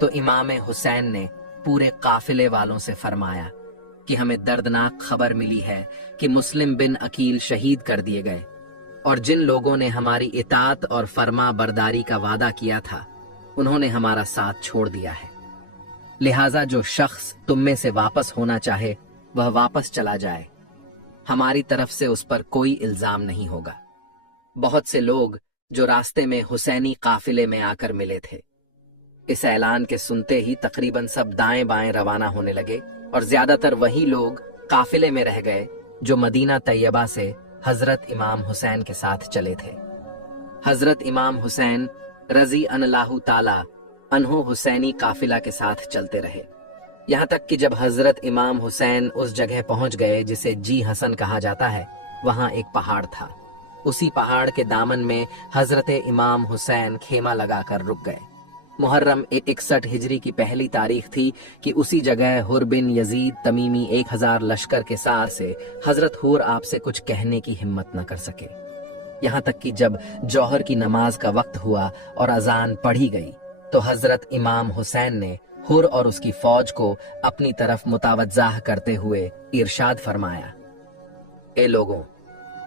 तो इमाम हुसैन ने पूरे काफिले वालों से फरमाया कि हमें दर्दनाक खबर मिली है कि मुस्लिम बिन अकील शहीद कर दिए गए और जिन लोगों ने हमारी इताअत और फरमा बरदारी का वादा किया था उन्होंने हमारा साथ छोड़ दिया है। लिहाजा जो शख्स तुम में से वापस होना चाहे वह वापस चला जाए, हमारी तरफ से उस पर कोई इल्जाम नहीं होगा। बहुत से लोग जो रास्ते में हुसैनी काफिले में आकर मिले थे, इस ऐलान के सुनते ही तकरीबन सब दाएं बाएं रवाना होने लगे और ज्यादातर वही लोग काफिले में रह गए जो मदीना तैयबा से हजरत इमाम हुसैन के साथ चले थे। हजरत इमाम हुसैन रजी अनलाहु ताला अनहु हुसैनी काफिला के साथ चलते रहे, यहाँ तक कि जब हजरत इमाम हुसैन उस जगह पहुंच गए जिसे जी हसन कहा जाता है, वहां एक पहाड़ था। उसी पहाड़ के दामन में हजरत इमाम हुसैन खेमा लगाकर रुक गए। मुहर्रम 61 हिजरी की पहली तारीख थी कि उसी जगह हुर बिन यजीद तमीमी 1000 लश्कर के साथ से हजरत हुर आपसे कुछ कहने की हिम्मत न कर सके। यहाँ तक कि जब जौहर की नमाज का वक्त हुआ और अजान पढ़ी गई तो हजरत इमाम हुसैन ने हुर और उसकी फौज को अपनी तरफ मुतावज्जाह करते हुए इरशाद फरमाया, ए लोगों,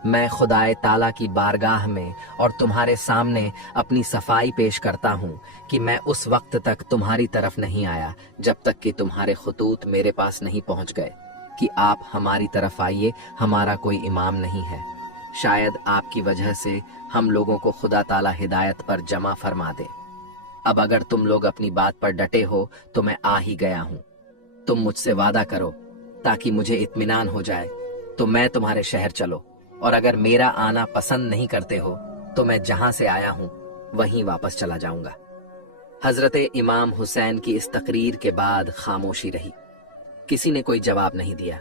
मैं खुदाए ताला की बारगाह में और तुम्हारे सामने अपनी सफाई पेश करता हूँ कि मैं उस वक्त तक तुम्हारी तरफ नहीं आया जब तक कि तुम्हारे खतूत मेरे पास नहीं पहुँच गए कि आप हमारी तरफ आइए, हमारा कोई इमाम नहीं है। शायद आपकी वजह से हम लोगों को खुदा ताला हिदायत पर जमा फरमा दे। अब अगर तुम लोग अपनी बात पर डटे हो तो मैं आ ही गया हूँ। तुम मुझसे वादा करो ताकि मुझे इत्मीनान हो जाए तो मैं तुम्हारे शहर चलो, और अगर मेरा आना पसंद नहीं करते हो तो मैं जहां से आया हूं वहीं वापस चला जाऊंगा। हजरत इमाम हुसैन की इस तकरीर के बाद खामोशी रही। किसी ने कोई जवाब नहीं दिया।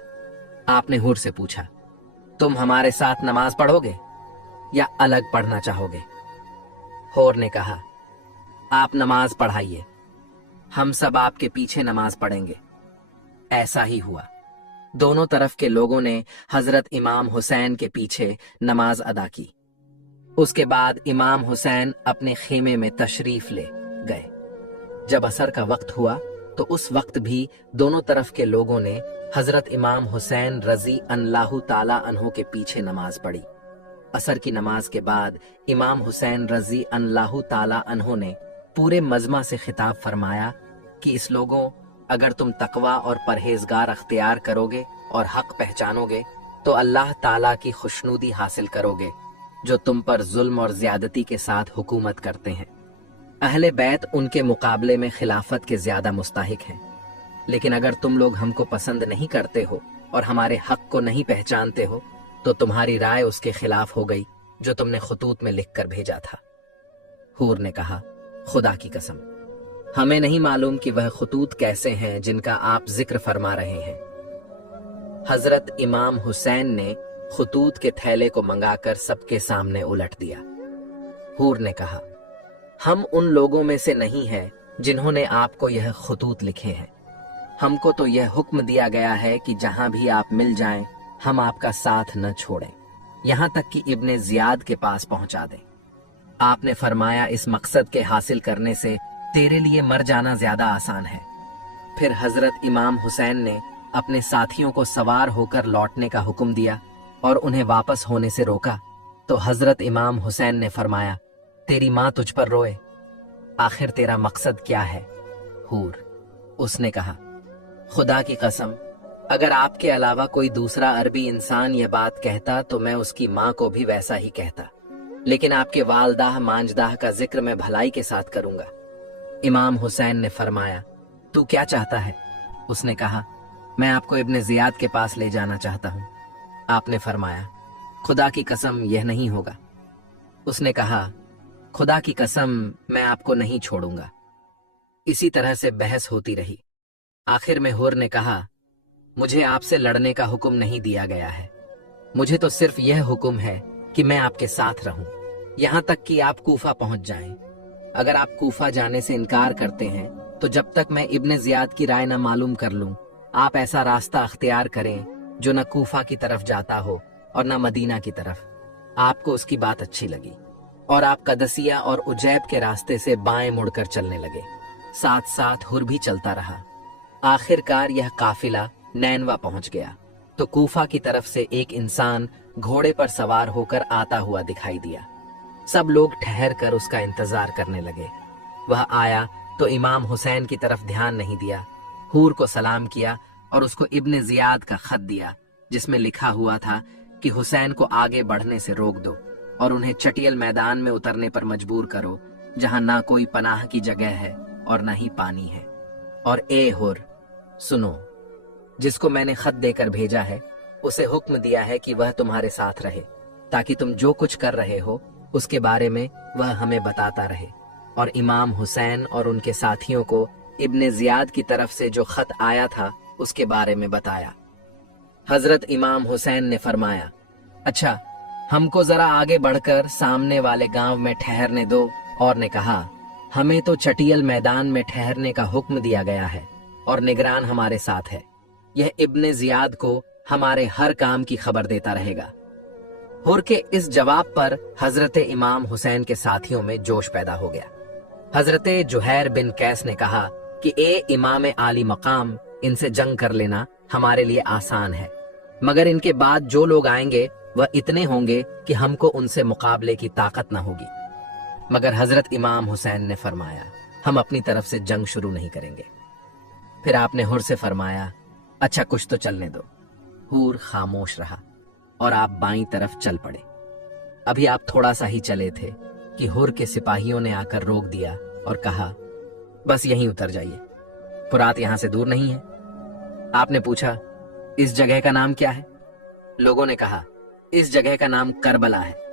आपने हुर से पूछा, तुम हमारे साथ नमाज पढ़ोगे या अलग पढ़ना चाहोगे? हुर ने कहा, आप नमाज पढ़ाइए, हम सब आपके पीछे नमाज पढ़ेंगे। ऐसा ही हुआ। दोनों तरफ के लोगों ने हजरत इमाम हुसैन के पीछे नमाज अदा की। उसके बाद इमाम हुसैन अपने खेमे में तशरीफ ले गए। जब असर का वक्त हुआ तो उस वक्त भी दोनों तरफ के लोगों ने हजरत इमाम हुसैन रजी अल्लाहु ताला अन्हो के पीछे नमाज पढ़ी। असर की नमाज के बाद इमाम हुसैन रजी अल्लाहु ताला अन्हो ने पूरे मजमा से खिताब फरमाया कि इस लोगों, अगर तुम तकवा और परहेजगार अख्तियार करोगे और हक पहचानोगे तो अल्लाह ताला की खुशनुदी हासिल करोगे, जो तुम पर जुल्म और ज्यादती के साथ हुकूमत करते हैं। अहले बैत उनके मुकाबले में खिलाफत के ज्यादा मुस्ताहिक हैं। लेकिन अगर तुम लोग हमको पसंद नहीं करते हो और हमारे हक को नहीं पहचानते हो तो तुम्हारी राय उसके खिलाफ हो गई जो तुमने खतूत में लिख कर भेजा था। हूर ने कहा, खुदा की कसम, हमें नहीं मालूम कि वह खतूत कैसे हैं जिनका आप जिक्र फरमा रहे हैं। हजरत इमाम हुसैन ने खतूत के थैले को मंगाकर सबके सामने उलट दिया। हूर ने कहा, हम उन लोगों में से नहीं हैं जिन्होंने आपको यह खतूत लिखे हैं। हमको तो यह हुक्म दिया गया है कि जहां भी आप मिल जाएं हम आपका साथ न छोड़ें, यहां तक कि इब्ने जियाद के पास पहुंचा दें। आपने फरमाया, इस मकसद के हासिल करने से तेरे लिए मर जाना ज्यादा आसान है। फिर हजरत इमाम हुसैन ने अपने साथियों को सवार होकर लौटने का हुक्म दिया और उन्हें वापस होने से रोका तो हजरत इमाम हुसैन ने फरमाया, तेरी माँ तुझ पर रोए, आखिर तेरा मकसद क्या है? हूर, उसने कहा, खुदा की कसम, अगर आपके अलावा कोई दूसरा अरबी इंसान यह बात कहता तो मैं उसकी माँ को भी वैसा ही कहता, लेकिन आपके वालदाह मांजदाह का जिक्र मैं भलाई के साथ करूंगा। इमाम हुसैन ने फरमाया, तू क्या चाहता है? उसने कहा, मैं आपको इब्ने जियाद के पास ले जाना चाहता हूं। आपने फरमाया, खुदा की कसम यह नहीं होगा। उसने कहा, खुदा की कसम मैं आपको नहीं छोड़ूंगा। इसी तरह से बहस होती रही। आखिर में हुर ने कहा, मुझे आपसे लड़ने का हुक्म नहीं दिया गया है, मुझे तो सिर्फ यह हुक्म है कि मैं आपके साथ रहूं, यहां तक कि आप कूफा पहुंच जाएं। अगर आप कूफा जाने से इनकार करते हैं तो जब तक मैं इब्ने जियाद की राय न मालूम कर लूं, आप ऐसा रास्ता अख्तियार करें जो न कूफा की तरफ जाता हो और न मदीना की तरफ। आपको उसकी बात अच्छी लगी और आप कदसिया और उजैब के रास्ते से बाएं मुड़कर चलने लगे। साथ साथ हुर भी चलता रहा। आखिरकार यह काफिला नैनवा पहुंच गया तो कूफा की तरफ से एक इंसान घोड़े पर सवार होकर आता हुआ दिखाई दिया। सब लोग ठहर कर उसका इंतजार करने लगे। वह आया तो इमाम हुसैन की तरफ ध्यान नहीं दिया, हूर को सलाम किया और उसको इब्ने जियाद का खत दिया जिसमें लिखा हुआ था कि हुसैन को आगे बढ़ने से रोक दो और उन्हें चटियल मैदान में उतरने पर मजबूर करो जहां ना कोई पनाह की जगह है और ना ही पानी है। और ए हुर, सुनो, जिसको मैंने खत देकर भेजा है उसे हुक्म दिया है कि वह तुम्हारे साथ रहे ताकि तुम जो कुछ कर रहे हो उसके बारे में वह हमें बताता रहे। और इमाम हुसैन और उनके साथियों को इब्ने जियाद की तरफ से जो खत आया था उसके बारे में बताया। हजरत इमाम हुसैन ने फरमाया, अच्छा, हमको जरा आगे बढ़कर सामने वाले गांव में ठहरने दो। और ने कहा, हमें तो चटियल मैदान में ठहरने का हुक्म दिया गया है और निगरान हमारे साथ है। यह इब्ने जियाद को हमारे हर काम की खबर देता रहेगा। हुर के इस जवाब पर हजरत इमाम हुसैन के साथियों में जोश पैदा हो गया। हजरत जुहैर बिन कैस ने कहा कि ए इमाम आली मकाम, इनसे जंग कर लेना हमारे लिए आसान है, मगर इनके बाद जो लोग आएंगे वह इतने होंगे कि हमको उनसे मुकाबले की ताकत न होगी। मगर हजरत इमाम हुसैन ने फरमाया, हम अपनी तरफ से जंग शुरू नहीं करेंगे। फिर आपने हुर से फरमाया, अच्छा कुछ तो चलने दो। हूर खामोश रहा और आप बाईं तरफ चल पड़े। अभी आप थोड़ा सा ही चले थे कि हुर के सिपाहियों ने आकर रोक दिया और कहा, बस यहीं उतर जाइए, फुरात यहां से दूर नहीं है। आपने पूछा, इस जगह का नाम क्या है? लोगों ने कहा, इस जगह का नाम करबला है।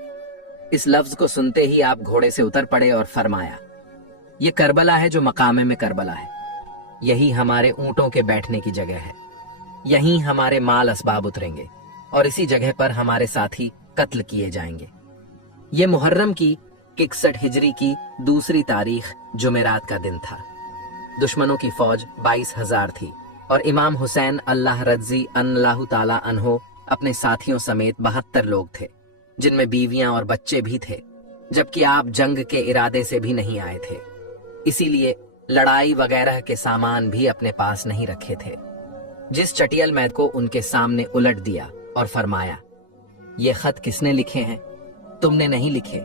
इस लफ्ज को सुनते ही आप घोड़े से उतर पड़े और फरमाया, ये करबला है जो मकामे में करबला है। यही हमारे ऊंटों के बैठने की जगह है, यहीं हमारे माल असबाब उतरेंगे और इसी जगह पर हमारे साथी कत्ल किए जाएंगे। ये मुहर्रम की 61 हिजरी की दूसरी तारीख जुमेरात का दिन था। दुश्मनों की फौज 22,000 थी और इमाम हुसैन अल्लाह रज़ी अल्लाह ताला अन्हो अपने साथियों समेत 72 लोग थे, जिनमें बीवियां और बच्चे भी थे, जबकि आप जंग के इरादे से भी नहीं आए थे, इसीलिए लड़ाई वगैरह के सामान भी अपने पास नहीं रखे थे। जिस चटियल मैद को उनके सामने उलट दिया और फरमाया, ये खत किसने लिखे हैं? तुमने नहीं लिखे।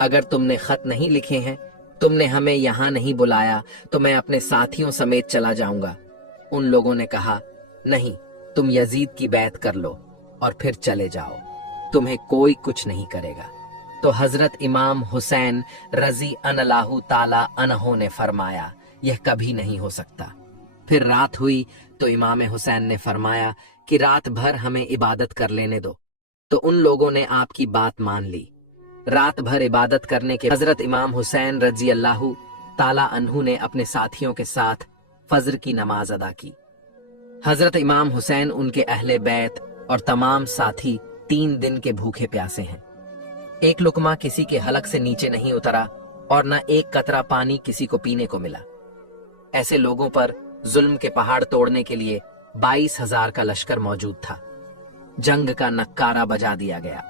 अगर तुमने खत नहीं लिखे हैं, तुमने हमें यहां नहीं बुलाया तो मैं अपने साथियों समेत चला जाऊंगा। उन लोगों ने कहा, नहीं, तुम यजीद की बैत कर लो और फिर चले जाओ, तुम्हें कोई कुछ नहीं करेगा। तो हजरत इमाम हुसैन रजी अल्लाह ताला अन्हो ने फरमाया, यह कभी नहीं हो सकता। फिर रात हुई तो इमाम हुसैन ने फरमाया कि रात भर हमें इबादत कर लेने दो। तो उन लोगों ने आपकी बात मान ली। रात भर इबादत करने के हजरत इमाम हुसैन रजी अल्लाह ताला अन्हु ने अपने साथियों के साथ फजर की नमाज अदा की। हजरत इमाम हुसैन, उनके अहले बैत और तमाम साथी 3 दिन के भूखे प्यासे हैं। एक लुकमा किसी के हलक से नीचे नहीं उतरा और न एक कतरा पानी किसी को पीने को मिला। ऐसे लोगों पर जुल्म के पहाड़ तोड़ने के लिए 22,000 का लश्कर मौजूद था। जंग का नक्कारा बजा दिया गया।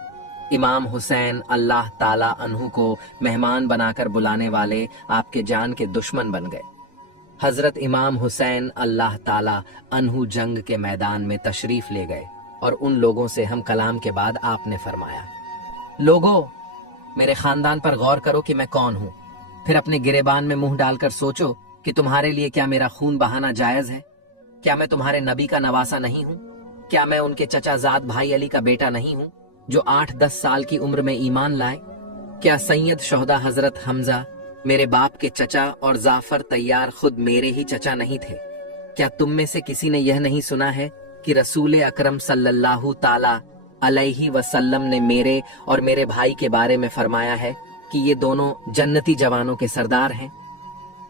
इमाम हुसैन अल्लाह ताला अन्हु को मेहमान बनाकर बुलाने वाले आपके जान के दुश्मन बन गए। हजरत इमाम हुसैन अल्लाह ताला अन्हु जंग के मैदान में तशरीफ ले गए और उन लोगों से हम कलाम के बाद आपने फरमाया, लोगों, मेरे खानदान पर गौर करो कि मैं कौन हूं। फिर अपने गिरेबान में मुंह डालकर सोचो कि तुम्हारे लिए क्या मेरा खून बहाना जायज है? क्या मैं तुम्हारे नबी का नवासा नहीं हूं? क्या मैं उनके चचाजाद भाई अली का बेटा नहीं हूं, जो 8-10 साल की उम्र में ईमान लाए? क्या सैयद शोहदा हजरत हमजा, मेरे बाप के चचा, और जाफर तैयार खुद मेरे ही चचा नहीं थे? क्या तुम में से किसी ने यह नहीं सुना है कि रसूल अकरम सल्लल्लाहु ताला अलैहि वसल्लम ने मेरे और मेरे भाई के बारे में फरमाया है कि ये दोनों जन्नती जवानों के सरदार हैं?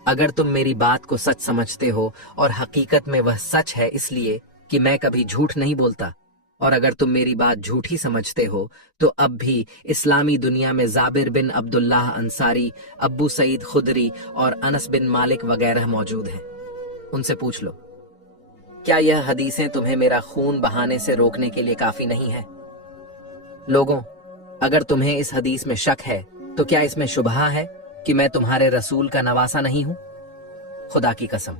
अगर तुम मेरी बात को सच समझते हो, और हकीकत में वह सच है इसलिए कि मैं कभी झूठ नहीं बोलता, और अगर तुम मेरी बात झूठी समझते हो, तो अब भी इस्लामी दुनिया में जाबिर बिन अब्दुल्लाह अंसारी, अब्बू सईद खुदरी और अनस बिन मालिक वगैरह मौजूद हैं। उनसे पूछ लो, क्या यह हदीसें तुम्हें मेरा खून बहाने से रोकने के लिए काफी नहीं है? लोगों, अगर तुम्हें इस हदीस में शक है तो क्या इसमें शुबहा है कि मैं तुम्हारे रसूल का नवासा नहीं हूं? खुदा की कसम,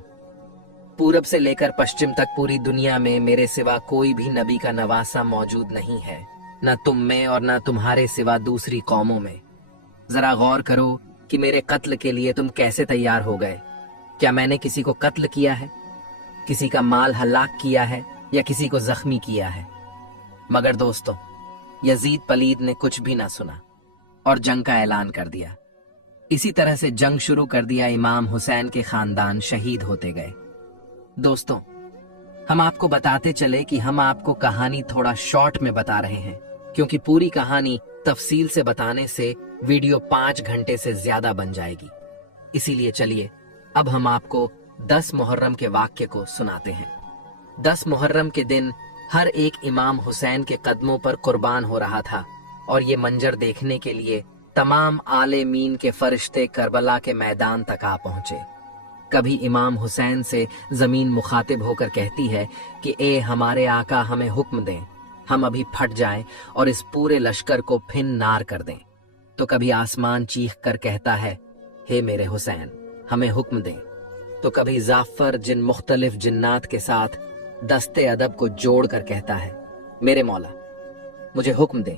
पूरब से लेकर पश्चिम तक पूरी दुनिया में मेरे सिवा कोई भी नबी का नवासा मौजूद नहीं है, न तुम में और न तुम्हारे सिवा दूसरी कौमों में। जरा गौर करो कि मेरे कत्ल के लिए तुम कैसे तैयार हो गए। क्या मैंने किसी को कत्ल किया है, किसी का माल हलाक किया है, या किसी को जख्मी किया है? मगर दोस्तों, यजीद पलीद ने कुछ भी ना सुना और जंग का ऐलान कर दिया। इसी तरह से जंग शुरू कर दिया। इमाम हुसैन के खानदान शहीद होते गए। दोस्तों, हम आपको बताते चले कि हम आपको कहानी थोड़ा शॉर्ट में बता रहे हैं, क्योंकि पूरी कहानी तफसील से बताने से वीडियो 5 घंटे से ज्यादा बन जाएगी। इसीलिए चलिए अब हम आपको 10 मुहर्रम के वाक्य को सुनाते हैं। 10 मुहर्रम के दिन हर एक इमाम हुसैन के कदमों पर कुर्बान हो रहा था, और ये मंजर देखने के लिए तमाम आलेमीन के फरिश्ते करबला के मैदान तक आ पहुंचे। कभी इमाम हुसैन से जमीन मुखातिब होकर कहती है कि ए हमारे आका, हमें हुक्म दें, हम अभी फट जाएं और इस पूरे लश्कर को फिन नार कर दें। तो कभी आसमान चीख कर कहता है, हे मेरे हुसैन, हमें हुक्म दें। तो कभी जाफर जिन मुख्तलिफ जिन्नात के साथ दस्ते अदब को जोड़ कर कहता है, मेरे मौला, मुझे हुक्म दे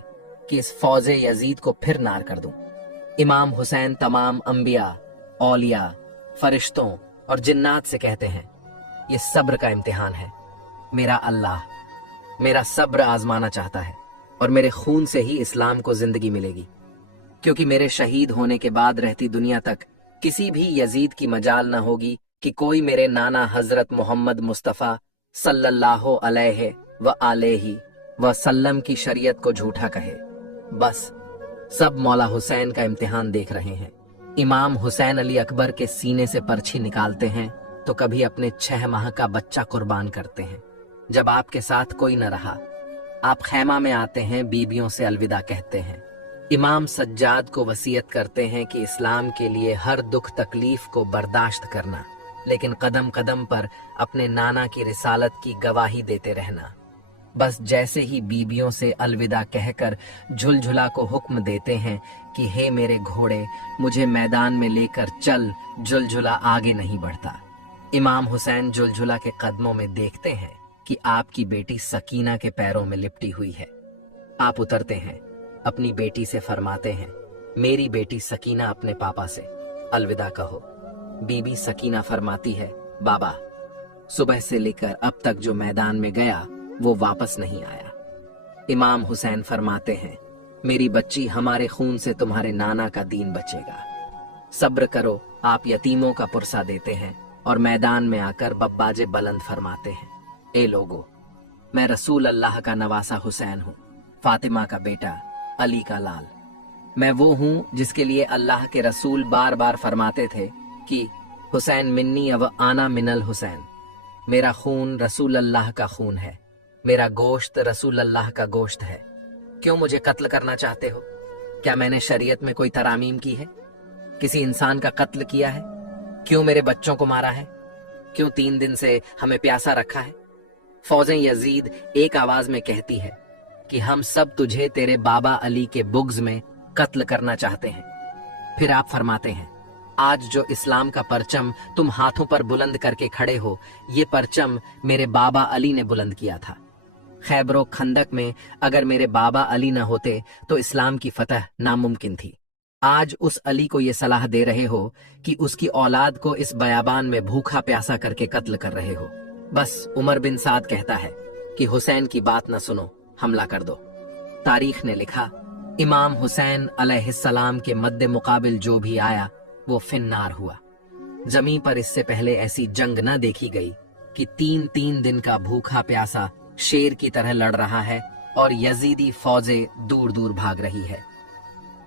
कि इस फौजे यजीद को फिर नार कर दूं। इमाम हुसैन तमाम अंबिया, औलिया, फरिश्तों और जिन्नात से कहते हैं, ये सब्र का इम्तिहान है। मेरा अल्लाह मेरा सब्र आजमाना चाहता है, और मेरे खून से ही इस्लाम को जिंदगी मिलेगी, क्योंकि मेरे शहीद होने के बाद रहती दुनिया तक किसी भी यजीद की मजाल न होगी कि कोई मेरे नाना हजरत मोहम्मद मुस्तफ़ा सल्लल्लाहु अलैहि व आलैहि वसल्लम की शरीयत को झूठा कहे। बस सब मौला हुसैन का इम्तिहान देख रहे हैं। इमाम हुसैन अली अकबर के सीने से पर्ची निकालते हैं, तो कभी अपने 6 माह का बच्चा कुर्बान करते हैं। जब आपके साथ कोई न रहा, आप खैमा में आते हैं, बीबियों से अलविदा कहते हैं। इमाम सज्जाद को वसीयत करते हैं कि इस्लाम के लिए हर दुख तकलीफ को बर्दाश्त करना, लेकिन कदम कदम पर अपने नाना की रिसालत की गवाही देते रहना। बस जैसे ही बीबियों से अलविदा कहकर झुलझुला को हुक्म देते हैं कि हे मेरे घोड़े, मुझे मैदान में लेकर चल, झुलझुला आगे नहीं बढ़ता। इमाम हुसैन झुलझुला के कदमों में देखते हैं कि आपकी बेटी सकीना के पैरों में लिपटी हुई है। आप उतरते हैं, अपनी बेटी से फरमाते हैं, मेरी बेटी सकीना, अपने पापा से अलविदा कहो। बीबी सकीना फरमाती है, बाबा, सुबह से लेकर अब तक जो मैदान में गया वो वापस नहीं आया। इमाम हुसैन फरमाते हैं, मेरी बच्ची, हमारे खून से तुम्हारे नाना का दीन बचेगा, सब्र करो। आप यतीमों का पुरसा देते हैं और मैदान में आकर बब्बाजे बुलंद फरमाते हैं, ए लोगो, मैं रसूल अल्लाह का नवासा हुसैन हूँ, फातिमा का बेटा, अली का लाल। मैं वो हूँ जिसके लिए अल्लाह के रसूल बार बार फरमाते थे कि हुसैन मिन्नी अव आना मिनल हुसैन। मेरा खून रसूल अल्लाह का खून है, मेरा गोश्त रसूल अल्लाह का गोश्त है। क्यों मुझे कत्ल करना चाहते हो? क्या मैंने शरीयत में कोई तरामीम की है? किसी इंसान का कत्ल किया है? क्यों मेरे बच्चों को मारा है? क्यों 3 दिन से हमें प्यासा रखा है? फौजें यजीद एक आवाज में कहती है कि हम सब तुझे तेरे बाबा अली के बुग्ज में कत्ल करना चाहते हैं। फिर आप फरमाते हैं, आज जो इस्लाम का परचम तुम हाथों पर बुलंद करके खड़े हो, ये परचम मेरे बाबा अली ने बुलंद किया था। खैबरो खंदक में अगर मेरे बाबा अली न होते तो इस्लाम की फतह नामुमकिन थी। आज उस अली को ये सलाह दे रहे हो कि उसकी औलाद को इस बयाबान में भूखा प्यासा करके कत्ल कर रहे हो। बस उमर बिन साद कहता है कि हुसैन की बात न सुनो, हमला कर दो। तारीख ने लिखा, इमाम हुसैन अलैहिस्सलाम के मद्दे मुकाबिल जो भी आया वो फिन्नार हुआ। जमीन पर इससे पहले ऐसी जंग न देखी गई कि 3 दिन का भूखा प्यासा शेर की तरह लड़ रहा है और यजीदी फौजें दूर दूर भाग रही है।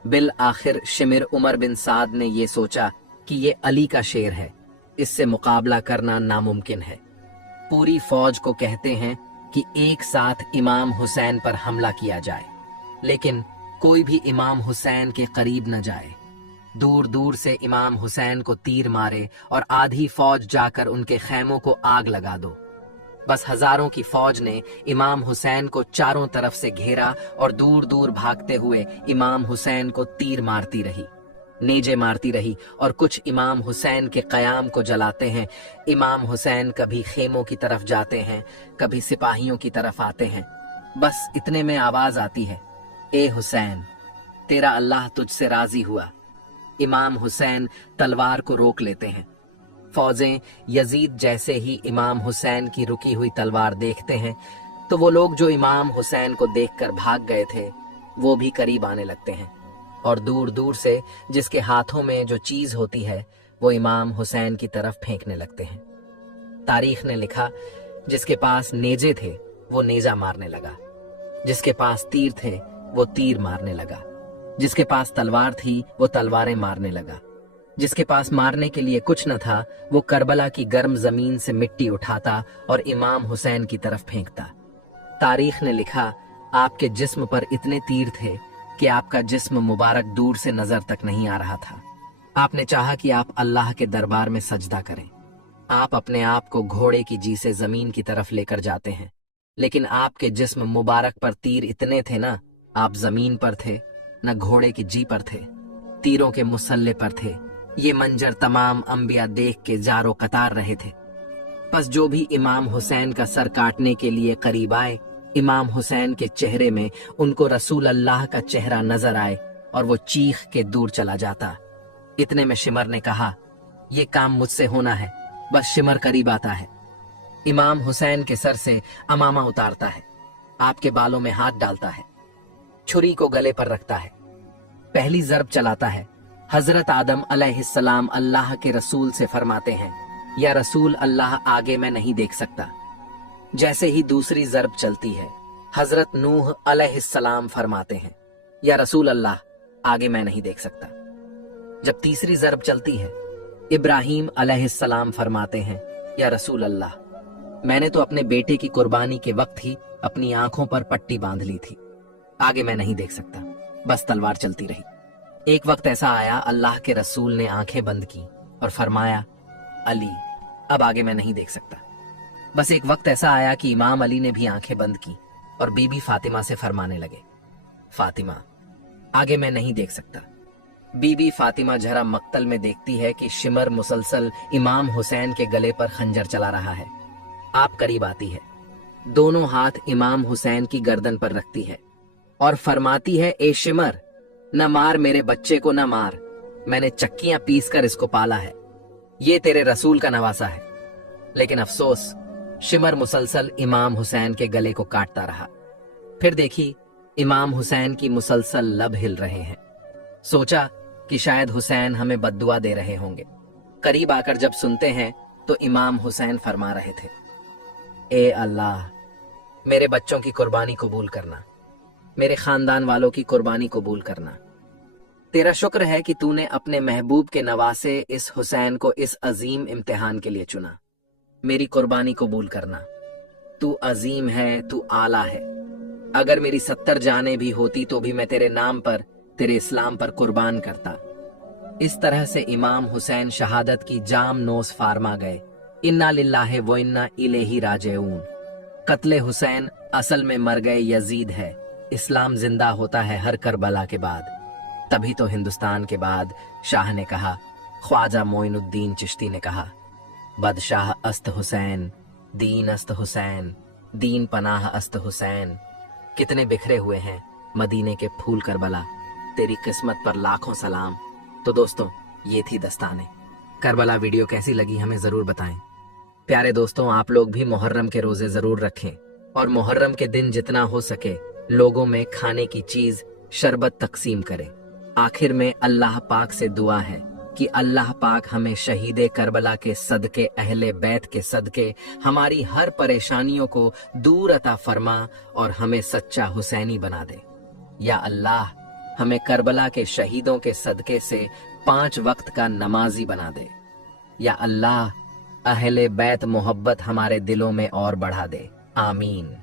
बिल आखिर शिमिर उमर बिन साद ने ये सोचा कि ये अली का शेर है, इससे मुकाबला करना नामुमकिन है। पूरी फौज को कहते हैं कि एक साथ इमाम हुसैन पर हमला किया जाए, लेकिन कोई भी इमाम हुसैन के करीब न जाए। दूर दूर से इमाम हुसैन को तीर मारे और आधी फौज जाकर उनके खैमों को आग लगा दो। बस हजारों की फौज ने इमाम हुसैन को चारों तरफ से घेरा और दूर दूर भागते हुए इमाम हुसैन को तीर मारती रही, नेजे मारती रही और कुछ इमाम हुसैन के कयाम को जलाते हैं। इमाम हुसैन कभी खेमों की तरफ जाते हैं, कभी सिपाहियों की तरफ आते हैं। बस इतने में आवाज आती है, ए हुसैन, तेरा अल्लाह तुझसे राजी हुआ। इमाम हुसैन तलवार को रोक लेते हैं। फौजें यजीद जैसे ही इमाम हुसैन की रुकी हुई तलवार देखते हैं तो वो लोग जो इमाम हुसैन को देखकर भाग गए थे वो भी करीब आने लगते हैं और दूर दूर से जिसके हाथों में जो चीज होती है वो इमाम हुसैन की तरफ फेंकने लगते हैं। तारीख ने लिखा, जिसके पास नेजे थे वो नेजा मारने लगा, जिसके पास तीर थे वो तीर मारने लगा, जिसके पास तलवार थी वो तलवारें मारने लगा, जिसके पास मारने के लिए कुछ न था वो करबला की गर्म जमीन से मिट्टी उठाता और इमाम हुसैन की तरफ फेंकता। तारीख ने लिखा, आपके जिस्म पर इतने तीर थे कि आपका जिस्म मुबारक दूर से नजर तक नहीं आ रहा था। आपने चाहा कि आप अल्लाह के दरबार में सजदा करें। आप अपने आप को घोड़े की जी से जमीन की तरफ लेकर जाते हैं, लेकिन आपके जिस्म मुबारक पर तीर इतने थे ना, आप जमीन पर थे न घोड़े की जी पर थे, तीरों के मुसल्ले पर थे। ये मंजर तमाम अंबिया देख के जारो कतार रहे थे। बस जो भी इमाम हुसैन का सर काटने के लिए करीब आए, इमाम हुसैन के चेहरे में उनको रसूल अल्लाह का चेहरा नजर आए और वो चीख के दूर चला जाता। इतने में शिमर ने कहा, ये काम मुझसे होना है। बस शिमर करीब आता है, इमाम हुसैन के सर से अमामा उतारता है, आपके बालों में हाथ डालता है, छुरी को गले पर रखता है, पहली जरब चलाता है। हजरत आदम अलैहिस्सलाम अल्लाह के रसूल से फरमाते हैं, या रसूल अल्लाह, आगे मैं नहीं देख सकता। जैसे ही दूसरी जरब चलती है, हजरत नूह अलैहिस्सलाम फरमाते हैं, या रसूल अल्लाह, आगे मैं नहीं देख सकता। जब तीसरी जरब चलती है, इब्राहीम अलैहिस्सलाम फरमाते हैं, या रसूल अल्लाह, मैंने तो अपने बेटे की कुर्बानी के वक्त ही अपनी आंखों पर पट्टी बांध ली थी, आगे मैं नहीं देख सकता। बस तलवार चलती रही। एक वक्त ऐसा आया, अल्लाह के रसूल ने आंखें बंद की और फरमाया, अली, अब आगे मैं नहीं देख सकता। बस एक वक्त ऐसा आया कि इमाम अली ने भी आंखें बंद की और बीबी फातिमा से फरमाने लगे, फातिमा, आगे मैं नहीं देख सकता। बीबी फातिमा जरा मक्तल में देखती है कि शिमर मुसलसल इमाम हुसैन के गले पर खंजर चला रहा है। आप करीब आती है, दोनों हाथ इमाम हुसैन की गर्दन पर रखती है और फरमाती है, ए शिमर, न मार मेरे बच्चे को, न मार, मैंने चक्कियां पीस कर इसको पाला है, ये तेरे रसूल का नवासा है। लेकिन अफसोस, शिमर मुसलसल इमाम हुसैन के गले को काटता रहा। फिर देखी इमाम हुसैन की मुसलसल लब हिल रहे हैं। सोचा कि शायद हुसैन हमें बद्दुआ दे रहे होंगे। करीब आकर जब सुनते हैं तो इमाम हुसैन फरमा रहे थे, ए अल्लाह, मेरे बच्चों की कुर्बानी कबूल करना, मेरे खानदान वालों की कुर्बानी कबूल करना। तेरा शुक्र है कि तूने अपने महबूब के नवासे इस हुसैन को इस अजीम इम्तिहान के लिए चुना। मेरी कुर्बानी कबूल करना। तू अजीम है, तू आला है। अगर मेरी 70 जानें भी होती तो भी मैं तेरे नाम पर, तेरे इस्लाम पर कुर्बान करता। इस तरह से इमाम हुसैन शहादत की जाम नोस फारमा गए। इन्ना लिल्लाहि व इन्ना इलैहि राजिऊन। कत्ले हुसैन असल में मर गए यजीद है। इस्लाम जिंदा होता है हर करबला के बाद। तभी तो हिंदुस्तान के बाद शाह ने कहा, ख्वाजा मोइनुद्दीन चिश्ती ने कहा, बदशाह अस्त हुसैन, दीन अस्त हुसैन, दीन पनाह अस्त हुसैन। कितने बिखरे हुए हैं मदीने के फूल करबला, तेरी किस्मत पर लाखों सलाम। तो दोस्तों, ये थी दस्ताने करबला। वीडियो कैसी लगी हमें जरूर बताएं। प्यारे दोस्तों, आप लोग भी मुहर्रम के रोजे जरूर रखें और मुहर्रम के दिन जितना हो सके लोगों में खाने की चीज, शरबत तकसीम करें। आखिर में अल्लाह पाक से दुआ है कि अल्लाह पाक हमें शहीदे करबला के सदके, अहले बैत के सदके हमारी हर परेशानियों को दूर अता फरमा और हमें सच्चा हुसैनी बना दे। या अल्लाह, हमें करबला के शहीदों के सदके से 5 वक्त का नमाजी बना दे। या अल्लाह, अहले बैत मोहब्बत हमारे दिलों में और बढ़ा दे। आमीन।